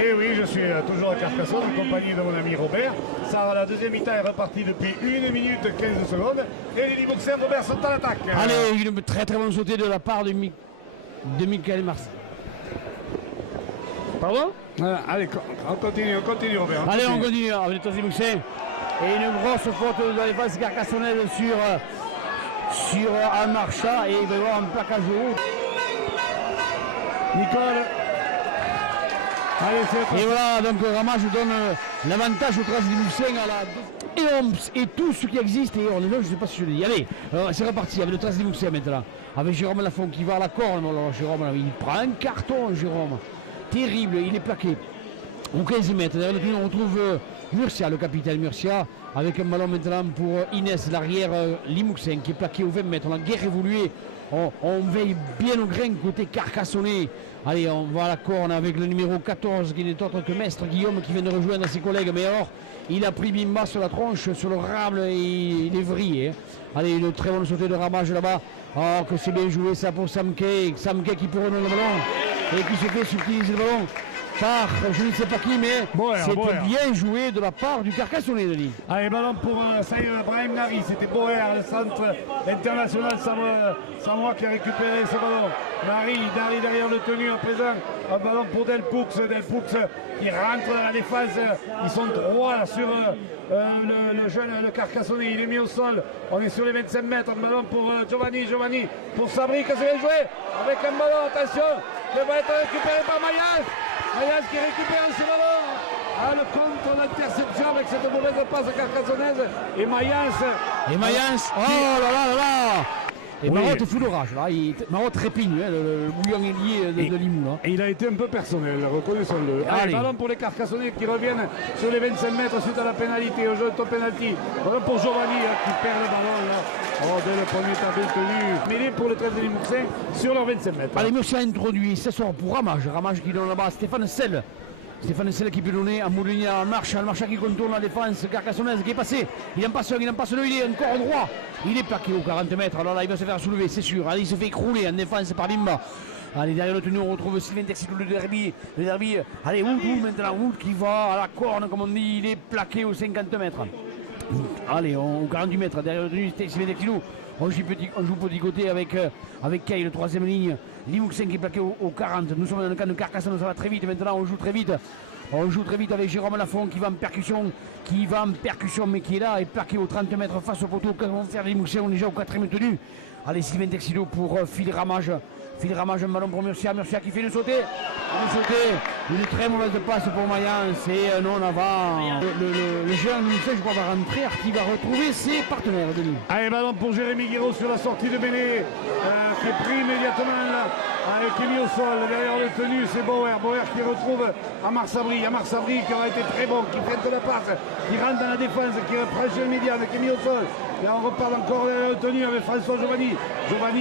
Et oui, je suis toujours à Carcassonne, accompagné de mon ami Robert. Ça, la deuxième mi-temps est repartie depuis 1 minute 15 secondes. Et les Limouxins, Robert, sont à l'attaque. Allez, une très très bonne sautée de la part de Michael Mars. Pardon? Allez, on continue Robert. Allez, on continue avec les Limouxins. Et une grosse faute de la défense carcassonnaise sur Almarcha. Et il va y avoir un plaquage haut. Nicole. Allez, et voilà, donc Ramage donne l'avantage au 13 Limousin et tout ce qui existe. Et on est là, je ne sais pas si je le dis. Allez, c'est reparti avec le 13 Limousin maintenant. Avec Jérôme Lafont qui va à la corne. Alors, Jérôme, il prend un carton, Jérôme. Terrible, il est plaqué. Au 15 mètres, derrière on retrouve Murcia, le capitaine Murcia, avec un ballon maintenant pour Inès, l'arrière Limousin, qui est plaqué au 20 mètres. On a guère évolué. On veille bien au grain côté Carcassonnais. Allez, on va à la corne avec le numéro 14 qui n'est autre que Mestre Guillaume qui vient de rejoindre ses collègues. Mais alors, il a pris Bimba sur la tronche, sur le rable et il est vrillé. Allez, une très bonne sautée de Ramage là-bas. Oh, que c'est bien joué ça pour Samke. Samke qui peut redonner le ballon et qui se fait subtiliser le ballon. par je ne sais pas qui, mais Boer. c'était bien joué de la part du Carcassonnais, Denis. Allez, ballon pour Brahim Nari, c'était Boer, le centre international samoa qui a récupéré ce ballon. Nari derrière le tenu à présent, un ballon pour Delpoux qui rentre dans la défense, ils sont droits là, sur le jeune, le Carcassonnais, il est mis au sol, on est sur les 25 mètres, un ballon pour Giovanni, pour Sabri, que c'est bien joué, avec un ballon, attention, qui va être récupéré par Mayas qui récupère ce ballon. Ah, le contre l'interception avec cette mauvaise passe carcassonnaise. Et Mayas, oh là là là là. Et Oui. Marotte fout l'orage là, Marotte répigne, hein, le bouillon ailier de Limoux. Hein. Et il a été un peu personnel, reconnaissons-le. Allez, ballon pour les Carcassonnais qui reviennent sur les 25 mètres suite à la pénalité, au jeu de top penalty. Ballon pour Giovanni qui perd le ballon là. Oh, dès le premier tableau tenu. Mêlé pour le 13 de Limousin sur leurs 25 mètres. Allez, monsieur a introduit ce soir pour Ramage qui donne là-bas à Stéphane Selle qui peut donner à Moulinier, à Marchal qui contourne la défense carcassonnaise qui est passé. Il en passe un, il est encore droit. Il est plaqué aux 40 mètres. Alors là, il va se faire soulever, c'est sûr. Allez, il se fait écrouler en défense par Bimba. Allez, derrière le tenu, on retrouve Sylvain Texidou, le derby. Allez, Wood maintenant, Wood qui va à la corne, comme on dit. Il est plaqué aux 50 mètres. Allez, aux 48 mètres, derrière le tenu, Sylvain Texidou. On joue petit côté avec Kay, le troisième ligne. Limoussin qui est plaqué au 40. Nous sommes dans le camp de Carcassonne, ça va très vite. Maintenant, on joue très vite. On joue très vite avec Jérôme Lafont qui va en percussion, mais qui est là et plaqué aux 30 mètres face au poteau. Quand on va faire Limoussin, on est déjà au 4e tenu. Allez, Sylvain Texidou pour Phil Ramage, un ballon pour Murcia qui fait une sautée. Une très mauvaise passe pour Mayence et non avant. Le géant Limoussin, je crois, va rentrer, qui va retrouver ses partenaires, Denis. Allez, ballon pour Jérémy Guiraud sur la sortie de mêlée, qui est pris immédiatement là, qui est mis au sol. Derrière le tenu, c'est Boer qui retrouve Amar Sabri qui aura été très bon, qui prête la passe, qui rentre dans la défense, qui reprend chez le médiane, qui est mis au sol. Et on repart encore derrière le tenu avec François Giovanni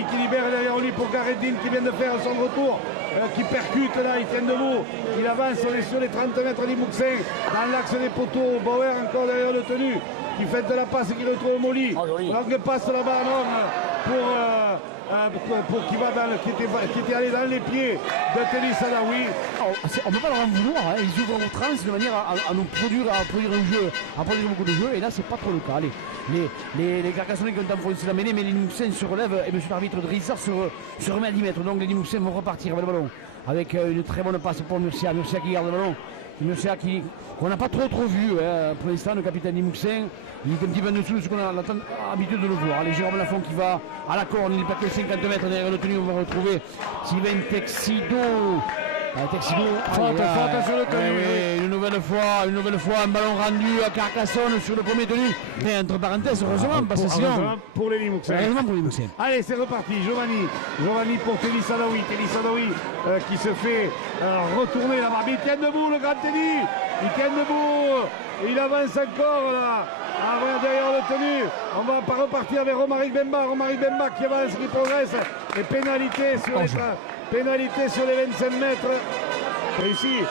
qui libère derrière lui pour Gareth Dean qui vient de faire son retour, qui percute là, il tient debout, il avance, on est sur les 30 mètres d'Imouksin, dans l'axe des poteaux. Bauer encore derrière le tenu, qui fait de la passe et qui retrouve Molly. Longue passe là-bas, non, pour qui était allé dans les pieds de Télis Sadawi. On ne peut pas leur en vouloir, hein. Ils ouvrent au trans de manière à nous produire un jeu, à produire beaucoup de jeux, et là c'est pas trop le cas. Allez, les Carcassonnais qui ont enfoncé la mêlée, mais les Limousins se relèvent et monsieur l'arbitre Drissard se remet à 10 mètres. Donc les Limousins vont repartir avec le ballon, avec une très bonne passe pour Murcia qui garde le ballon. Murcia qu'on n'a pas trop vu hein, pour l'instant, le capitaine Limoussin. Il est un petit peu en dessous de ce qu'on a l'habitude de le voir. Allez, Jérôme Lafont qui va à la corne, il est plaqué 50 mètres derrière le tenu. On va retrouver Sylvain Texidou. Faute sur le tenu. Une nouvelle fois, un ballon rendu à Carcassonne sur le premier tenu. Mais entre parenthèses, heureusement, parce que sinon. Pour les Limouxins. Allez, c'est reparti. Giovanni pour Télis Sadawi. Qui se fait retourner là-bas. Mais il tient debout, le grand Teddy. Il tient debout. Il avance encore là. Derrière le tenu. On va pas repartir avec Romaric Bemba qui avance, qui progresse. Et pénalité sur les 25 mètres. Réussi.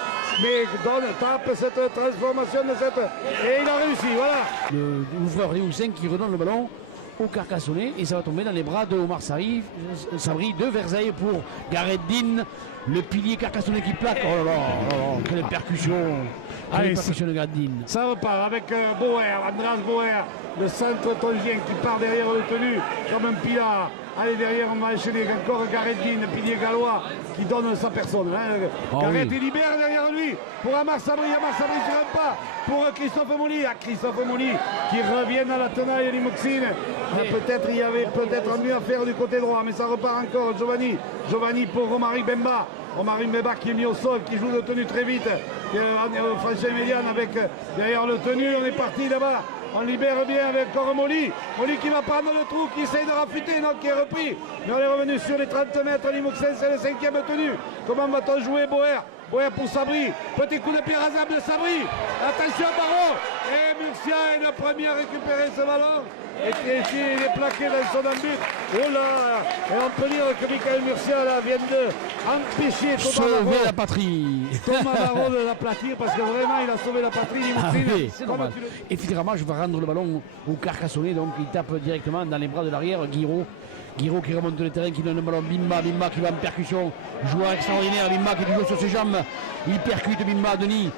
Mais tape cette transformation de cette. Et il a réussi, voilà. L'ouvreur Léoussin qui redonne le ballon au Carcassonnais et ça va tomber dans les bras de Omar Sabri de Versailles pour Gareth Dean, le pilier carcassonnais qui plaque. Oh là là, quelle percussion. Allez, de Gareth Dean. Ça repart avec Andras Boer, le centre tongien qui part derrière le tenu comme un pilat. Allez, derrière, on va enchaîner encore Gareth Dean, le pilier gallois, qui donne sa personne. Gareth est libère derrière lui pour Amar Sabri sur un pas pour Christophe Molly. Christophe Molly qui revient à la tenaille Limouxine. Peut-être il y avait mieux à faire du côté droit, mais ça repart encore. Giovanni pour Romaric Bemba. Romaric Bemba qui est mis au sol, qui joue le tenu très vite. Franchise médiane avec derrière le tenu. On est parti là-bas. On libère bien avec encore Molly qui va prendre le trou, qui essaye de raffûter, non, qui est repris. Mais on est revenu sur les 30 mètres. Limouxin, c'est le 5e tenu. Comment va-t-on jouer Boer pour Sabri. Petit coup de pied rasable de Sabri. Attention Barreau. Et Murcia est le premier à récupérer ce ballon. Et ici, il est plaqué dans son embut. Oh là. Et on peut dire que Michael Murcia là, vient d'empêcher sauver la patrie. Thomas Barreau de l'aplatir parce que vraiment il a sauvé la patrie. C'est normal. Et finalement, je vais rendre le ballon au Carcassonnais. Donc il tape directement dans les bras de l'arrière. Guiraud Guiraud qui remonte le terrain, qui donne le ballon. Bimba qui va en percussion. Joueur extraordinaire. Bimba qui joue sur ses jambes. Il percute Bimba. Denis.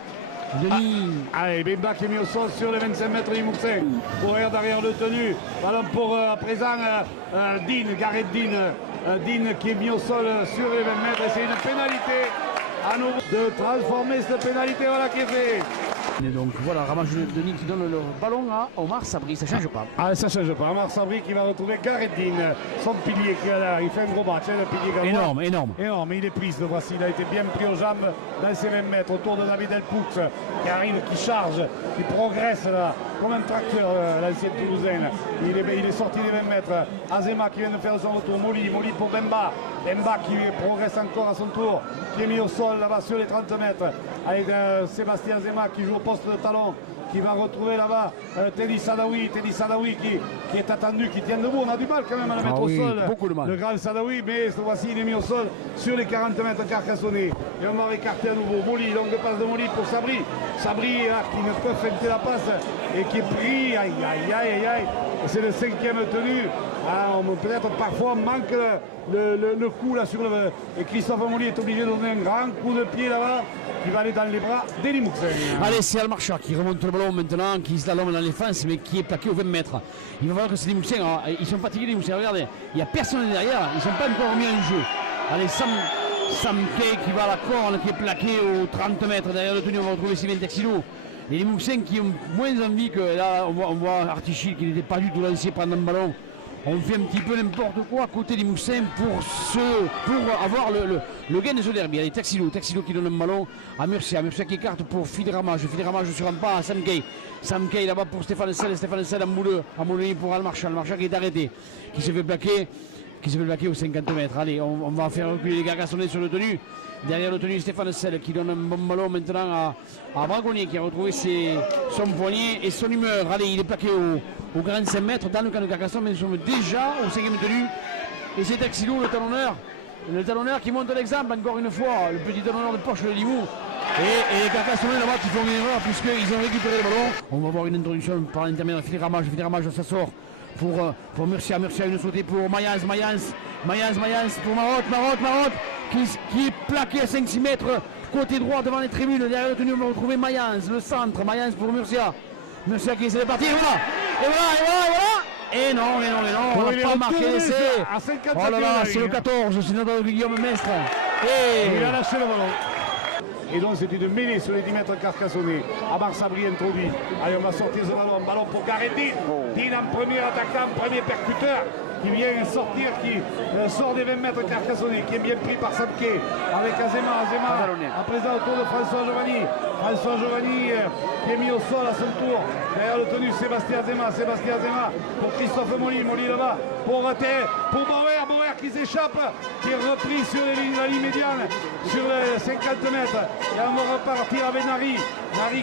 Allez, Bimba qui est mis au sol sur les 25 mètres du Moussin. Courir derrière le tenu. Ballon pour à présent Gareth Dean qui est mis au sol sur les 20 mètres. Et c'est une pénalité à nouveau de transformer cette pénalité. Voilà qui est fait. Et donc voilà, Ramage Denis qui donne le ballon à Omar Sabri, ça ne change pas. Ah, ça ne change pas. Omar Sabri qui va retrouver Gareth Dean, son pilier qui est là. Il fait un gros match, le pilier énorme. Énorme, il est pris, le voici. Il a été bien pris aux jambes dans ses 20 mètres autour de David Elpoux qui arrive, qui charge, qui progresse là, comme un tracteur, l'ancien Toulousain. Il est sorti des 20 mètres. Azema qui vient de faire son retour. Molly pour Bemba. Bemba qui progresse encore à son tour, qui est mis au sol là-bas sur les 30 mètres avec Sébastien Azema qui joue au poste de talon, qui va retrouver là-bas Teddy Sadawi qui est attendu, qui tient debout. On a du mal quand même à le mettre au sol, beaucoup de mal. le grand Sadawi, mais cette fois-ci il est mis au sol sur les 40 mètres Carcassonne. Et on va écarter à nouveau Molly, longue passe de Molly pour Sabri là, qui ne peut feinter la passe et qui est pris, aïe. C'est le 5e tenu. Peut-être parfois on manque le coup là sur le... Et Christophe Molly est obligé de donner un grand coup de pied là-bas qui va aller dans les bras d'Eli Mouksen. Allez, c'est Almarcha qui remonte le ballon maintenant, qui slalome dans les fences, mais qui est plaqué aux 20 mètres. Il va voir que c'est les Mouksen. Ils sont fatigués les Mouksen, regardez, il n'y a personne derrière, ils ne sont pas encore remis en jeu. Allez, Sam Kay qui va à la corne, qui est plaqué aux 30 mètres derrière le tenu. On va retrouver Sylvain Texilo. Et les Mouksen qui ont moins envie que là, on voit Artichil qui n'était pas du tout lancé pendant le ballon. On fait un petit peu n'importe quoi à côté des Moussins pour avoir le gain de ce derby. Allez, Texilo qui donne un ballon à Murcia qui écarte pour Fidel Ramage sur un pas à Sam Kay là-bas pour Stéphane Selle à Moulin pour Almarcha qui est arrêté, qui se fait plaquer aux 50 mètres. Allez, on va faire reculer les Carcassonnais sur le tenu. Derrière le tenu, Stéphane Selle qui donne un bon ballon maintenant à Braconnier qui a retrouvé son poignet et son humeur. Allez, il est plaqué au 45 mètres dans le camp de Carcassonne, mais nous sommes déjà au 5e tenu. Et c'est Texilo, le talonneur qui monte l'exemple encore une fois, le petit talonneur de poche de Limoux. Et les Carcassonnais là-bas qui font une erreur puisqu'ils ont récupéré le ballon. On va voir une introduction par l'intermédiaire de Fidel Ramage, ça sort pour Murcia, une sautée pour Mayence pour Marotte qui est plaqué à 5-6 mètres côté droit devant les tribunes. Derrière le tenu, on va retrouver Mayence, le centre, Mayence pour Murcia qui essaie de partir, et voilà. Et non, on n'a pas marqué l'essai. Oh là là, c'est le 14, c'est notre Guillaume Mestre. Et il a lâché le ballon. Et donc c'est une mêlée sur les 10 mètres Carcassonne. Amar Sabri introduit. Allez, on va sortir ce ballon pour Gareth Dean. Dean en premier attaquant, premier percuteur, qui vient sortir, qui sort des 20 mètres Carcassonne, qui est bien pris par Samke avec Azema à présent autour de François Giovanni qui est mis au sol à son tour derrière le tenu Sébastien Azema pour Christophe Molly là-bas pour Bauer qui s'échappe, qui est repris sur la ligne médiane sur les 50 mètres. Et on va repartir avec Nari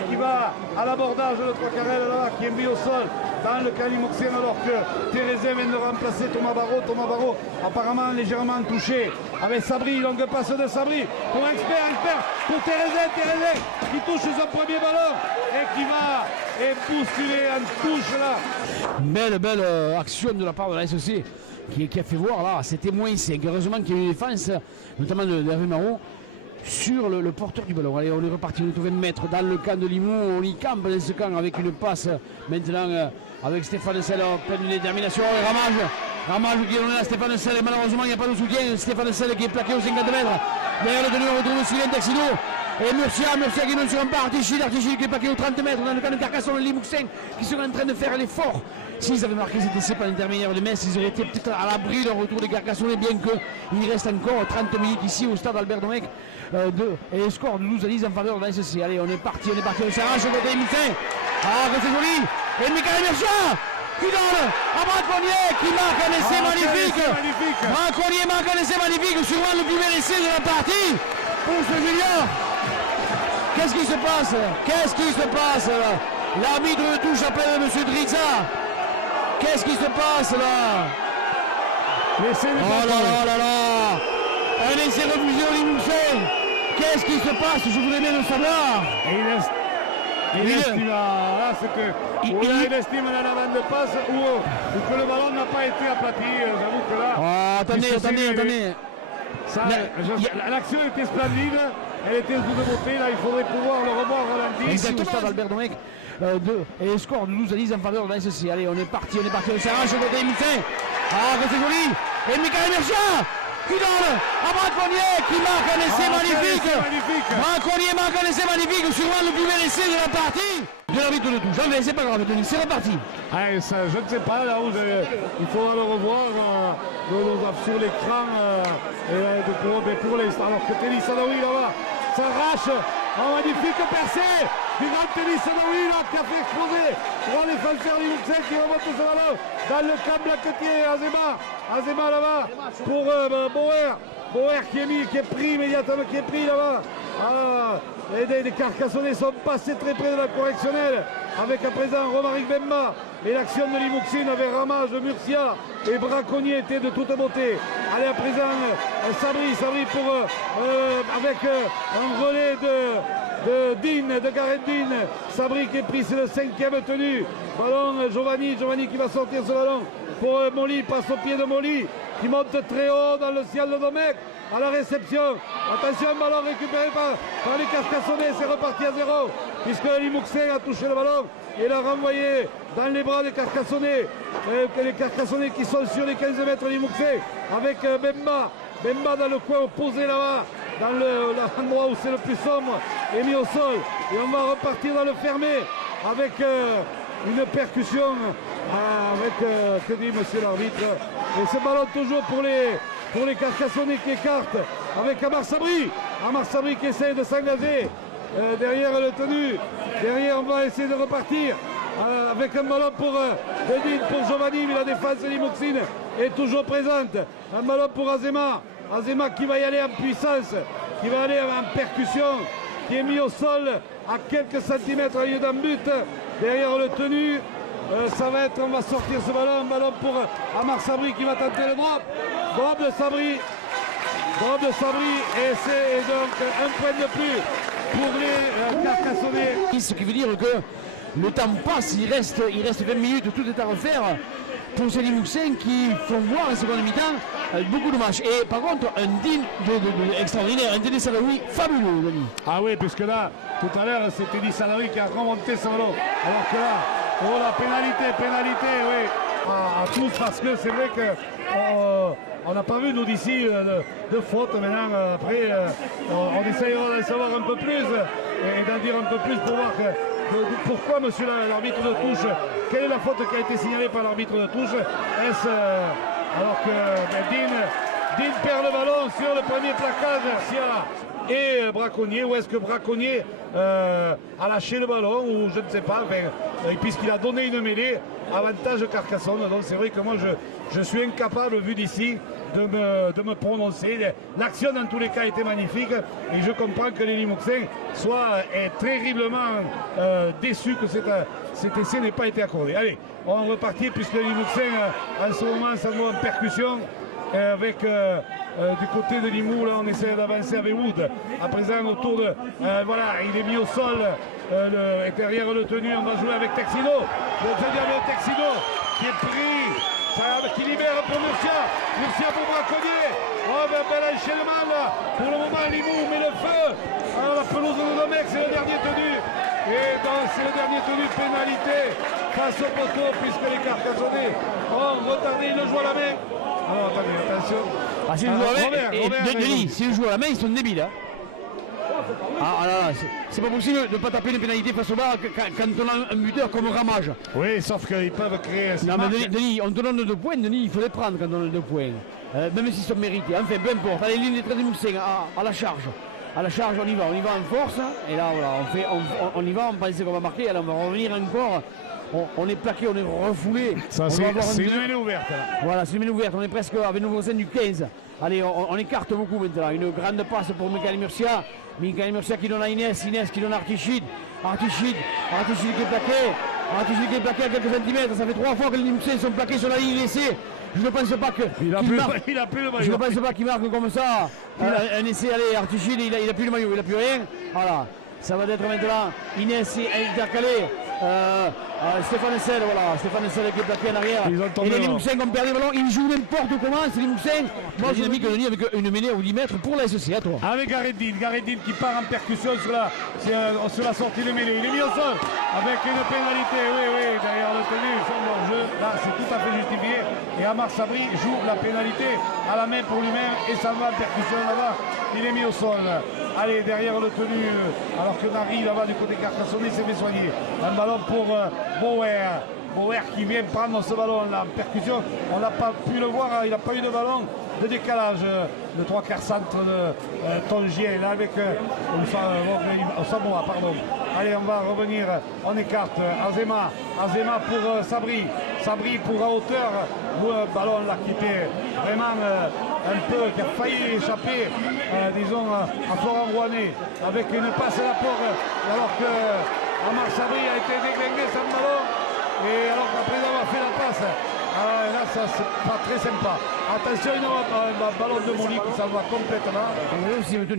qui va à l'abordage de Trois Carrel là, qui est mis au sol dans le Calimouxien alors que Thérèse vient de remplacer Thomas Barrault apparemment légèrement touché avec Sabri, longue passe de Sabri pour expert pour Thérèse qui touche son premier ballon et qui va bousculer en touche là. Belle action de la part de la SEC qui a fait voir là, c'était moins 5. Heureusement qu'il y a eu une défense, notamment de Hervé Marot, sur le porteur du ballon. Allez, on est reparti, on est au 20 mètres dans le camp de Limoux, on y campe dans ce camp avec une passe maintenant avec Stéphane Selle en pleine détermination et Ramage qui est donné à Stéphane Selle, malheureusement il n'y a pas de soutien. Stéphane Selle qui est plaqué aux 50 mètres. Derrière le tenu, on retrouve Sylvain Texilo et Murcia qui monte sur un pas, Artichil qui est plaqué aux 30 mètres dans le camp de Carcassonne, les Moussins qui sont en train de faire l'effort. S'ils avaient marqué cet essai par l'intermédiaire de Metz, ils auraient été peut-être à l'abri d'un retour des Carcassonnais, bien qu'il reste encore 30 minutes ici au stade Albert Domecq. Et le score de 12-10 en faveur de la SEC. Allez, on est parti, on s'arrache au côté des Moussins. Ah, que c'est joli. Et Michael Murcia qui donne à Braconnier qui marque un essai magnifique. Braconnier marque un essai magnifique, sûrement le plus bel essai de la partie pour ce junior. Qu'est-ce qui se passe là? L'arbitre de touche appelle M. Drizza. Qu'est-ce qui se passe là? Oh là. Un essai refusé au Limousin. Qu'est-ce qui se passe? Je voudrais bien le savoir. Il estime la lavande de passe ou que le ballon n'a pas été aplati. J'avoue que là, attendez. L'action était splendide, elle était de beauté, là il faudrait pouvoir le revoir au ralenti. Exactement, au stade Albert Domecq. Et le score de 12 à 10 en faveur de la SSC. Allez, on est parti, on s'arrache au côté des Moussins. Ah, que c'est joli. Et Michael Merciat qui donne à Braconnier qui marque un essai magnifique. Braconnier marque un essai magnifique, sûrement le plus bel essai de la partie. De l'arbitre de touche. Mais c'est pas grave, Denis, c'est reparti. Ah, ça, je ne sais pas, là où il faudra le revoir sur l'écran pour l'instant. Alors que Tennis Sadaoui là-bas s'arrache. Un magnifique percée du grand Tennis Sadaoui là qui a fait exploser trois défenseurs Limouxin qui remontent ce ballon dans le camp Blaquetier. Azema là-bas pour Bauer qui est pris immédiatement, qui est pris là-bas. Les Carcassonnais sont passés très près de la correctionnelle avec à présent Romaric Bemba et l'action de Limouxine avec Ramage, Murcia et Braconnier était de toute beauté. Allez à présent Sabri pour avec un relais de Gareth Dean. Sabri qui est pris, c'est le 5e tenu. Ballon Giovanni qui va sortir ce ballon pour Molly, passe au pied de Molly qui monte très haut dans le ciel de Domecq. À la réception, attention, ballon récupéré par les Carcassonnais, c'est reparti à 0 puisque Limouxin a touché le ballon et l'a renvoyé dans les bras des Carcassonnais. Les Carcassonnais qui sont sur les 15 mètres Limouxin avec Bemba dans le coin opposé là-bas, dans l'endroit où c'est le plus sombre, est mis au sol et on va repartir dans le fermé avec une percussion avec que dit monsieur l'arbitre, et ce ballon toujours pour les Carcassonnais qui écartent avec Amar Sabri qui essaie de s'engager derrière le tenu. Derrière on va essayer de repartir avec un ballon pour Giovanni, mais la défense de Limouxine est toujours présente. Un ballon pour Azema qui va y aller en puissance, qui va aller en percussion, qui est mis au sol à quelques centimètres à lieu d'un but derrière le tenu. On va sortir ce ballon, un ballon pour Amar Sabri qui va tenter le drop de Sabri et c'est donc un point de plus pour les Carcassonnais. Ce qui veut dire que le temps passe, il reste 20 minutes, tout est à refaire pour ces Limouxins qui font voir en seconde mi-temps beaucoup de matchs. Et par contre, un deal extraordinaire, un Denis Sadaoui fabuleux, Denis. Ah oui, puisque là, tout à l'heure, c'était Denis Sadaoui qui a remonté ce ballon. Alors que là, la pénalité, oui, à tous, parce que c'est vrai qu'on n'a pas vu, nous, d'ici, de faute. Maintenant, après, on essayera d'en savoir un peu plus et d'en dire un peu plus pour voir pourquoi, monsieur l'arbitre de touche, quelle est la faute qui a été signalée par l'arbitre de touche. Est-ce alors que Dean perd le ballon sur le premier plaquage et Braconnier, ou est-ce que Braconnier a lâché le ballon, ou je ne sais pas, puisqu'il a donné une mêlée, avantage Carcassonne. Donc c'est vrai que moi je suis incapable, vu d'ici, de me prononcer. L'action dans tous les cas était magnifique et je comprends que les Limouxins soient terriblement déçus que cet essai n'ait pas été accordé. Allez, on va repartir puisque les Limouxins en ce moment sont en percussion avec du côté de Limoux. Là on essaie d'avancer avec Wood à présent autour de voilà, il est mis au sol et derrière le tenu on va jouer avec Texino, le Texino qui est pris, qui libère pour Murcia pour Braconnier. Oh ben bel enchaînement là, pour le moment Limoux met le feu. Alors la pelouse de Domecq, c'est le dernier tenu et donc c'est le dernier tenu, pénalité face au poteau puisque les Carcassonnais ont retardé, ils le jouent à la main. Alors attendez, attention. Ah, si Denis, si je joue à la main, ils sont débiles. Hein. C'est pas possible de ne pas taper une pénalité face au bar quand on a un buteur comme Ramage. Oui, sauf qu'ils peuvent créer un. Non, mais Denis, on te donne 2 points, Denis, il faut les prendre quand on a 2 points. Même s'ils sont mérités. Enfin, peu importe. Allez, l'une des 13 Moussins à la charge. À la charge, on y va en force. Et là, voilà, on y va, on pensait qu'on va marquer. Alors, on va revenir encore. On est plaqué, on est refoulé. Ça, c'est une mêlée ouverte. Là. Voilà, c'est une mêlée ouverte. On est presque avec nos voisins du 15. Allez, on écarte beaucoup maintenant. Une grande passe pour Michael Murcia. Michael Murcia qui donne à Inès qui donne à Artichid qui est plaqué à quelques centimètres. Ça fait 3 fois que les Limouxins sont plaqués sur la ligne d'essai. Je ne pense pas qu'il Je ne pense pas qu'il marque comme ça. Un essai, allez, Artichid, il n'a plus le maillot, il n'a plus rien. Voilà. Ça va être maintenant Inès intercalé Stéphane Essel, voilà, Stéphane Essel qui est plaqué en arrière. Et les Limouxins ont perdu le ballon, ils jouent n'importe comment, c'est les Limouxins. Moi j'ai mis que Denis avec une mêlée au 10 mètres pour la SEC, à toi. Avec Gareddine qui part en percussion sur la sortie de mêlée. Il est mis au sol avec une pénalité, oui, derrière le tenu, sur leur jeu. Là, c'est tout à fait justifié. Et Amar Sabri joue la pénalité à la main pour lui-même et ça va en percussion là-bas. Il est mis au sol. Allez, derrière le tenu, alors que Nari là-bas du côté Carcassonne s'est fait soigner. Un ballon pour Bauer. Bauer qui vient prendre ce ballon là en percussion. On n'a pas pu le voir, il n'a pas eu de ballon de décalage. Le 3/4 centre de Tongien là avec Samoa, pardon. Allez, on va revenir, on écarte Azema pour Sabri pour à hauteur. Le ballon là qui était vraiment un peu, qui a failli échapper, disons, à Florent Rouanet avec une passe à la porte, alors que Amar Sabri a été déglingué sans ballon. Et alors qu'après avoir fait la passe, là ça c'est pas très sympa. Attention, il y aura un ballon de Moli qui s'en va complètement.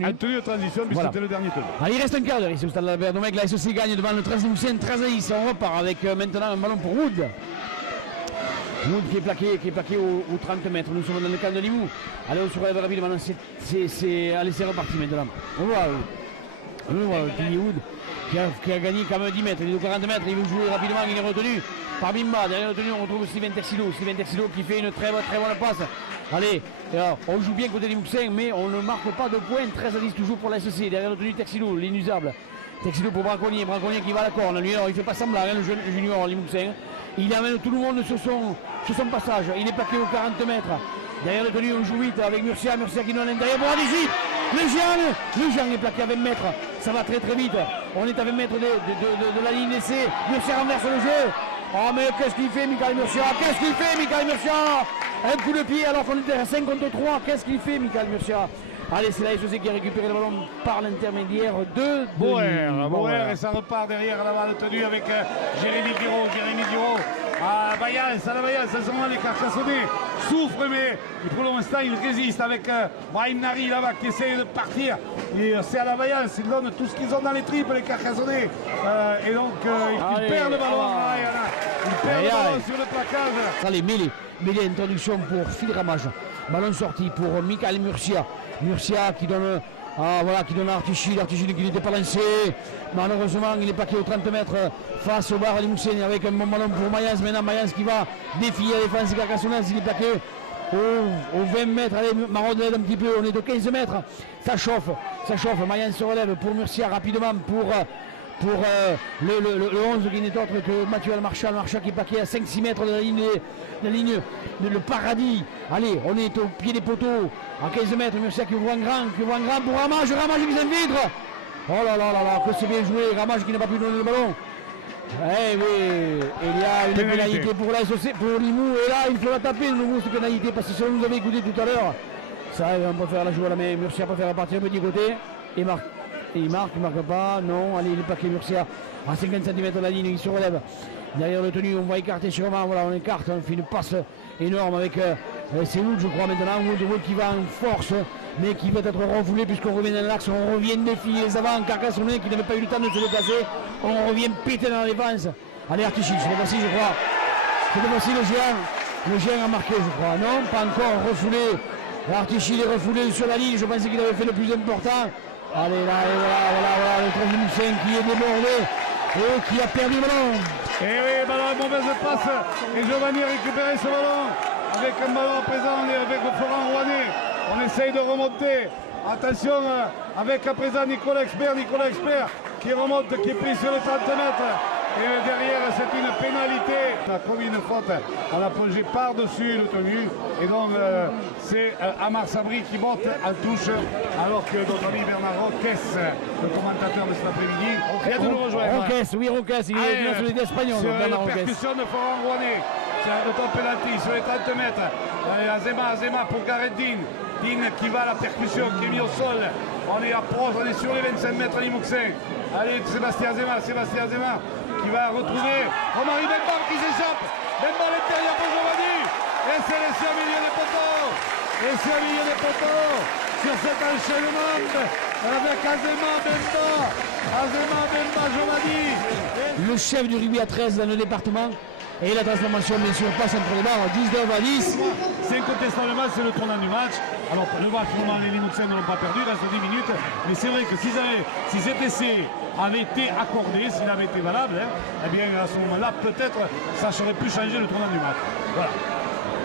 Un tenue de transition, puisque c'était le dernier tenue. Allez, il reste un quart d'heure ici au stade Albert Domecq. La SEC gagne devant le 13 Limousin, 13-10. On repart avec maintenant un ballon pour Wood. Wood qui est plaqué aux 30 mètres. Nous sommes dans le camp de Limoux. Allez, on se relève rapidement. Allez, c'est reparti maintenant. On voit Tilly Wood qui a gagné quand même 10 mètres. Il est aux 40 mètres. Il veut jouer rapidement. Il est retenu par Bimba. Derrière le tenu, on retrouve Sylvain Texilo. Sylvain Texilo qui fait une très bonne passe. Allez, alors, on joue bien côté Limouxin, mais on ne marque pas de points. 13-10 toujours pour la SEC. Derrière le tenu, Texilo, l'inusable. Texilo pour Braconnier qui va à la corne. Lui, alors, il fait pas semblant, le jeune junior Limouxin. Il amène tout le monde sur son passage. Il est plaqué aux 40 mètres. Derrière le tenu, on joue 8 avec Murcia qui nous en l'intérieur. Bon, allez-y, le Jean est plaqué à 20 mètres. Ça va très vite. On est à 20 mètres de la ligne d'essai. Murcia renverse le jeu. Oh, mais qu'est-ce qu'il fait, Michael Murcia? Un coup de pied alors qu'on était à 5 contre 3. Qu'est-ce qu'il fait, Michael Murcia? Allez, c'est la SEC qui a récupéré le ballon par l'intermédiaire de Bauer. Et ça repart derrière la balle tenue avec Jérémy Giraud. À la Vaillance, à ce moment les Carcassonnais souffrent, mais pour l'instant ils résistent avec Brahim Nari là-bas qui essaye de partir. Et c'est à la Vaillance, ils donnent tout ce qu'ils ont dans les tripes, les Carcassonnais. Et donc ils perdent le ballon. Ils perdent le ballon sur le placage. Allez, mêlée introduction pour Phil Ramage. Ballon sorti pour Michael Murcia. Murcia qui donne à Artichil qui n'était pas lancé. Malheureusement, il est plaqué aux 30 mètres face au bar Limousin avec un bon ballon pour Mayence. Maintenant, Mayence qui va défier la défense carcassonnaise. Il est plaqué aux 20 mètres. Allez, Marode l'aide un petit peu. On est de 15 mètres. Ça chauffe. Mayence se relève pour Murcia rapidement pour le 11 qui n'est autre que Mathieu Marchal qui est plaqué à 5-6 mètres de la ligne le paradis. Allez, on est au pied des poteaux à 15 mètres. Murcia qui ouvre un grand pour Ramage qui s'infiltre. Oh là, que c'est bien joué. Ramage qui n'a pas pu donner le ballon. Eh oui, il y a une pénalité pour la SEC, pour Limoux. Et là, il faut la taper de nouveau cette pénalité parce que si on nous avait écouté tout à l'heure, ça on peut faire la jouer à la main. Murcia préfère partir un petit côté et marque. Il marque pas, non, allez, il est plaqué Murcia à 50 cm de la ligne, il se relève. Derrière le tenu, on va écarter sûrement, voilà, on écarte, on fait une passe énorme avec c'est Wood, je crois maintenant, Wood qui va en force, mais qui va être refoulé puisqu'on revient dans l'axe, on revient défier les avants Carcassonnais qui n'avaient pas eu le temps de se déplacer, on revient péter dans la défense. Allez, Artichil, c'est voici, je crois. C'est voici le géant a marqué, je crois, non, pas encore refoulé. Artichil est refoulé sur la ligne, je pensais qu'il avait fait le plus important. Allez là, et voilà, le 13 Limousin qui est débordé et qui a perdu le ballon. Et oui, ballon, mauvaise passe. Et Giovanni a récupéré ce ballon. Avec un ballon à présent, avec Florent Rouanet. On essaye de remonter. Attention, avec à présent Nicolas Expert qui remonte, qui est pris sur les 30 mètres. Et derrière, c'est une pénalité. On a commis une faute. On a plongé par-dessus le tenu. Et donc, c'est Amar Sabri qui monte en touche. Alors que notre ami Bernard Roques, le commentateur de cet après-midi, vient de nous rejoindre. Roques, il est sur les Espagnols. Sur une percussion de Florent Rouanet. C'est un top penalty sur les 30 mètres. Azema pour Gareddine. Dine qui va à la percussion, qui est mis au sol. On est approche, on est sur les 25 mètres Limouxin. Allez, Sébastien Azema qui va retrouver Romary Bemba qui s'échappe. Bemba à l'intérieur pour Giovanni. Et c'est laissé au milieu des poteaux. Sur cet enchaînement avec Azema Bemba Giovanni. Le chef du rugby à 13 dans le département. Et la transformation, bien sûr, passe entre les barres, 19-10. C'est incontestablement, c'est le tournant du match. Alors, le match, finalement, les Linuxiens ne l'ont pas perdu, il reste 10 minutes. Mais c'est vrai que si cet essai avait été accordé, s'il avait été valable, eh bien, à ce moment-là, peut-être, ça aurait pu changer le tournant du match. Voilà.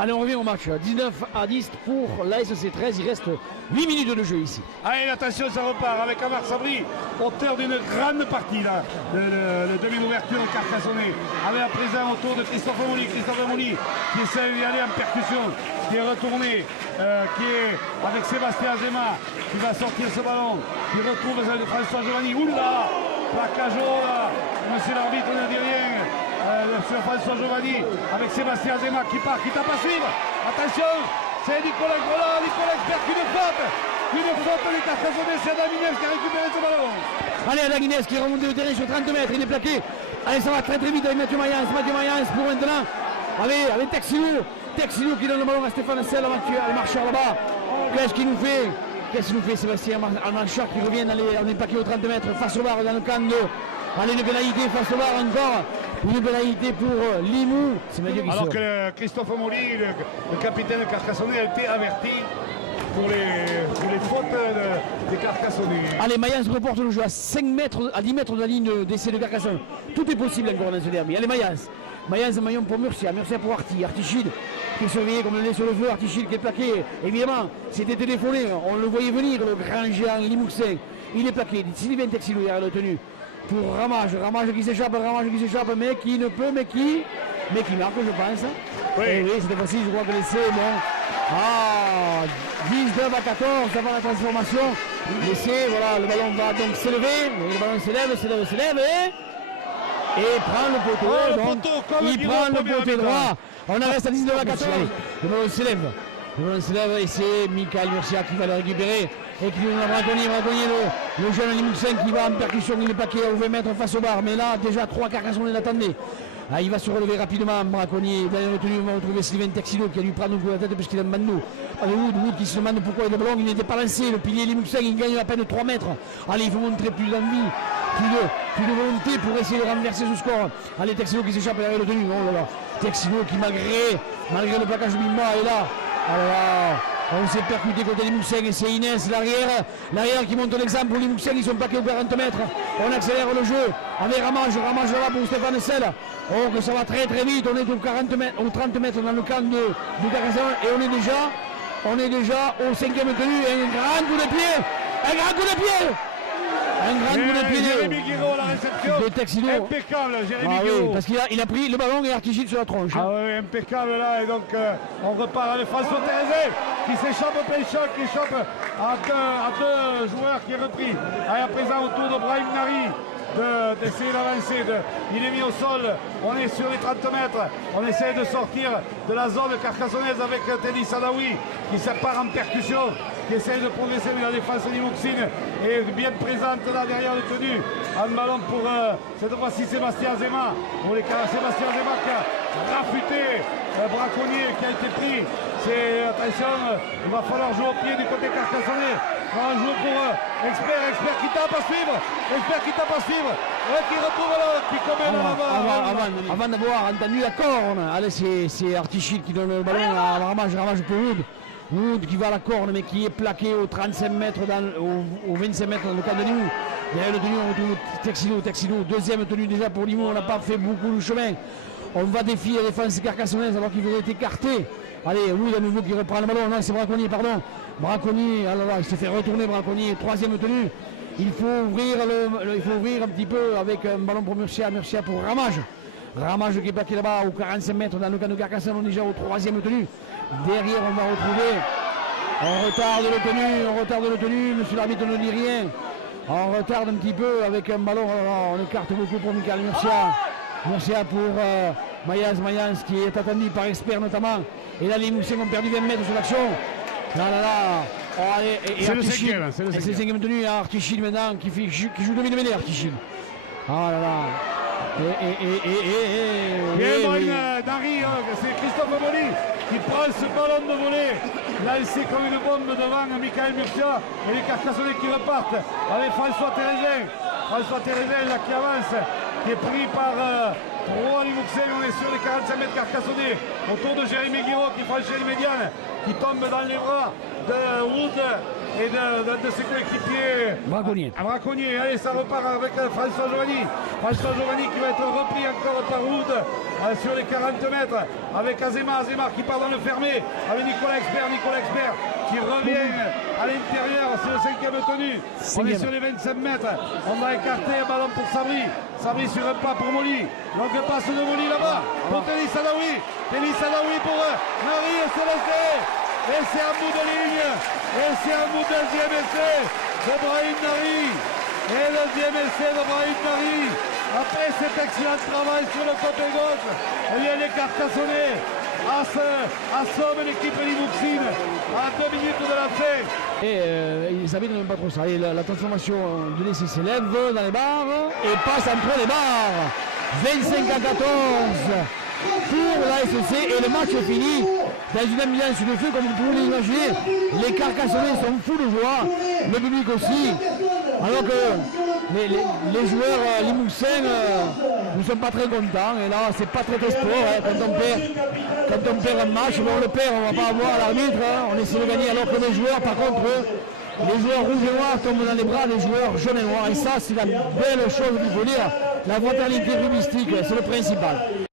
Allez, on revient au match. 19-10 pour la SC 13. Il reste 8 minutes de jeu ici. Allez, attention, ça repart avec Amar Sabri, auteur d'une grande partie, là, le demi-ouverture au Carcassonnet. Avec à présent autour de Christophe Mouli. Christophe Mouli qui essaie d'y aller en percussion, qui est retourné, qui est avec Sébastien Azema, qui va sortir ce ballon, qui retrouve François Giovanni. Oula, plaquage haut, là. Monsieur l'arbitre ne dit rien. Sur François Giovanni avec Sébastien Azema qui part, qui tape à suivre. Attention, c'est Nicolas Groland, Nicolas Expert, une faute des Carcassonnais, c'est Adaminez qui a récupéré ce ballon. Allez, Adaminez qui est remonté au terrain sur 30 mètres, il est plaqué. Allez, ça va très vite avec Mathieu Mayence pour maintenant. Allez, avec Texilou qui donne le ballon à Stéphane Sell, les marcheurs là-bas. Qu'est-ce qu'il nous fait Sébastien Marchard qui revient, on est plaqué aux 30 mètres face au bar dans le camp de. Allez, une pénalité face au bar encore. Une pénalité pour Limoux. Alors que Christophe Mouli, le capitaine de Carcassonnet, a été averti pour les fautes des Carcassonnais. Allez, Mayence reporte le jeu à 10 mètres de la ligne d'essai de Carcassonne. Tout est possible encore dans ce derby. Allez, Mayence, maillon pour Murcia pour Artichid qui est surveillé comme le lait sur le feu. Artichid qui est plaqué. Évidemment, c'était téléphoné. On le voyait venir, le grand géant Limouxin. Il est plaqué. Sylvain Texilou derrière le tenu. Pour Ramage qui s'échappe, mais qui ne peut, mais qui marque, je pense. Oui, et oui, cette fois-ci, je crois que l'essai est bon. 19-14 avant la transformation. L'essai, voilà, le ballon va donc s'élever. Le ballon s'élève et prend le poteau. Il prend le poteau droit. On reste à 19-14. Le ballon s'élève et c'est Michael Murcia qui va le récupérer. Et qui a braconnier le jeune Limouxin qui va en percussion, il est plaqué à 20 mètres face au bar. Mais là, déjà 3 Carcassonnais l'attendaient. Il va se relever rapidement, braconnier. Dans le tenue, on va retrouver Sylvain Texilou qui a dû prendre un coup de la tête parce qu'il a un bandeau. Wood qui se demande pourquoi le ballon il n'était pas lancé. Le pilier Limouxin, il gagne à peine 3 mètres. Allez, il faut montrer plus d'envie, plus de volonté pour essayer de renverser ce score. Allez, Texilou qui s'échappe derrière le tenue. Oh là là. Texilou qui, malgré le plaquage de Bimba, est là. Alors, on s'est percuté côté Limouxin et c'est Inès, l'arrière qui montre l'exemple pour Limouxin, ils sont plaqués aux 40 mètres. On accélère le jeu avec Ramage là pour Stéphane Sell. Oh, que ça va très vite, on est aux 40 mètres, aux 30 mètres dans le camp de Carcassonne et on est déjà au 5e tenu. Un grand coup de pied Jérémy Guiraud à la réception. De Texilou. Impeccable, Jérémy Guiraud. Oui, parce qu'il a pris le ballon et Artichid sur la tronche. Ah oui, impeccable là. Et donc, on repart avec François Thérèse qui s'échappe au plein choc, qui échappe à deux joueurs qui est repris. Et à présent, autour de Brahim Nari. D'essayer d'avancer, il est mis au sol, on est sur les 30 mètres, on essaie de sortir de la zone carcassonnaise avec Teddy Sadawi qui part en percussion, qui essaie de progresser, mais la défense Limouxine est bien présente là derrière le tenu. Un ballon pour cette fois-ci Sébastien Azema, pour Sébastien Azema qui a rafuté braconnier qui a été pris. Attention, il va falloir jouer au pied du côté carcassonnais. On joue pour Expert qui tape à suivre, qui retrouve l'autre, qui commet là-bas. Avant d'avoir entendu la corne, allez, c'est Artichid qui donne le ballon à Ramage pour Wood qui va à la corne mais qui est plaqué aux 35 mètres, aux 25 mètres dans le camp de Limoux. Derrière le tenue, on retrouve Texilou, deuxième tenue déjà pour Limoux, on n'a pas fait beaucoup de chemin. On va défier la défense carcassonnaise alors qu'il veut être écarté. Allez, Wood à nouveau qui reprend le ballon, non c'est Braconnier, pardon. Braconnier, alors là, il se fait retourner Braconnier, troisième tenue. Il faut ouvrir un petit peu avec un ballon pour Murcia pour Ramage qui est plaqué là-bas aux 45 mètres dans le camp de Carcassonne, on est déjà au troisième tenue. Derrière, on va retrouver, on retarde le tenue, monsieur l'arbitre ne dit rien. On retarde un petit peu avec un ballon, alors, on écarte beaucoup pour Michael Murcia pour Mayence qui est attendu par Expert notamment. Et là, les Moussins ont perdu 20 mètres sur l'action. Là. Oh, c'est le cinquième. C'est le cinquième tenu à Artichid maintenant qui joue de mêlée Artichid. Ah là là. Dari, c'est Christophe Mouli qui prend ce ballon de volée lancé comme une bombe devant Michael Murcia et les Carcassonnais qui repartent avec François Thérézin. François Thérézin là qui avance, qui est pris par Rouen Limouxin. On est sur les 45 mètres Carcassonnais autour de Jérémy Guiraud qui franchit les médianes, qui tombe dans les bras de Wood et de ses coéquipiers Braconnier. Allez, ça repart avec François Giovanni. François Giovanni qui va être repris encore par Wood sur les 40 mètres avec Azemar qui part dans le fermé avec Nicolas Expert qui revient à l'intérieur. C'est le 5e tenu. On est sur les 25 mètres. On va écarter un ballon pour Sabri sur un pas pour Molly. Longue passe de Molly là-bas pour Télis Sadaoui pour Nari et c'est lancé. Et c'est un bout de ligne. Et c'est un bout de deuxième essai de Brahim Nari. Et le deuxième essai de Brahim Nari. Après cet excellent travail sur le côté gauche, il y a les Carcassonnais assomment l'équipe limouxine à 2 minutes de la fin. Et ils avaient même pas trop ça. Et la transformation de l'essai s'élève dans les barres et passe entre les barres. 25 à 14 pour la SEC et le match est fini dans une ambiance de feu comme vous pouvez l'imaginer. Les Carcassonnais sont fous de joie, le public aussi, alors que les joueurs limouxins ne sont pas très contents. Et là c'est pas très sport quand on perd un match, on le perd, on va pas avoir l'arbitre, on essaie de gagner, alors que les joueurs par contre les joueurs rouges et noirs tombent dans les bras des joueurs jaunes et noirs, et ça c'est la belle chose qu'il faut dire, la fraternité rugbyistique, c'est le principal.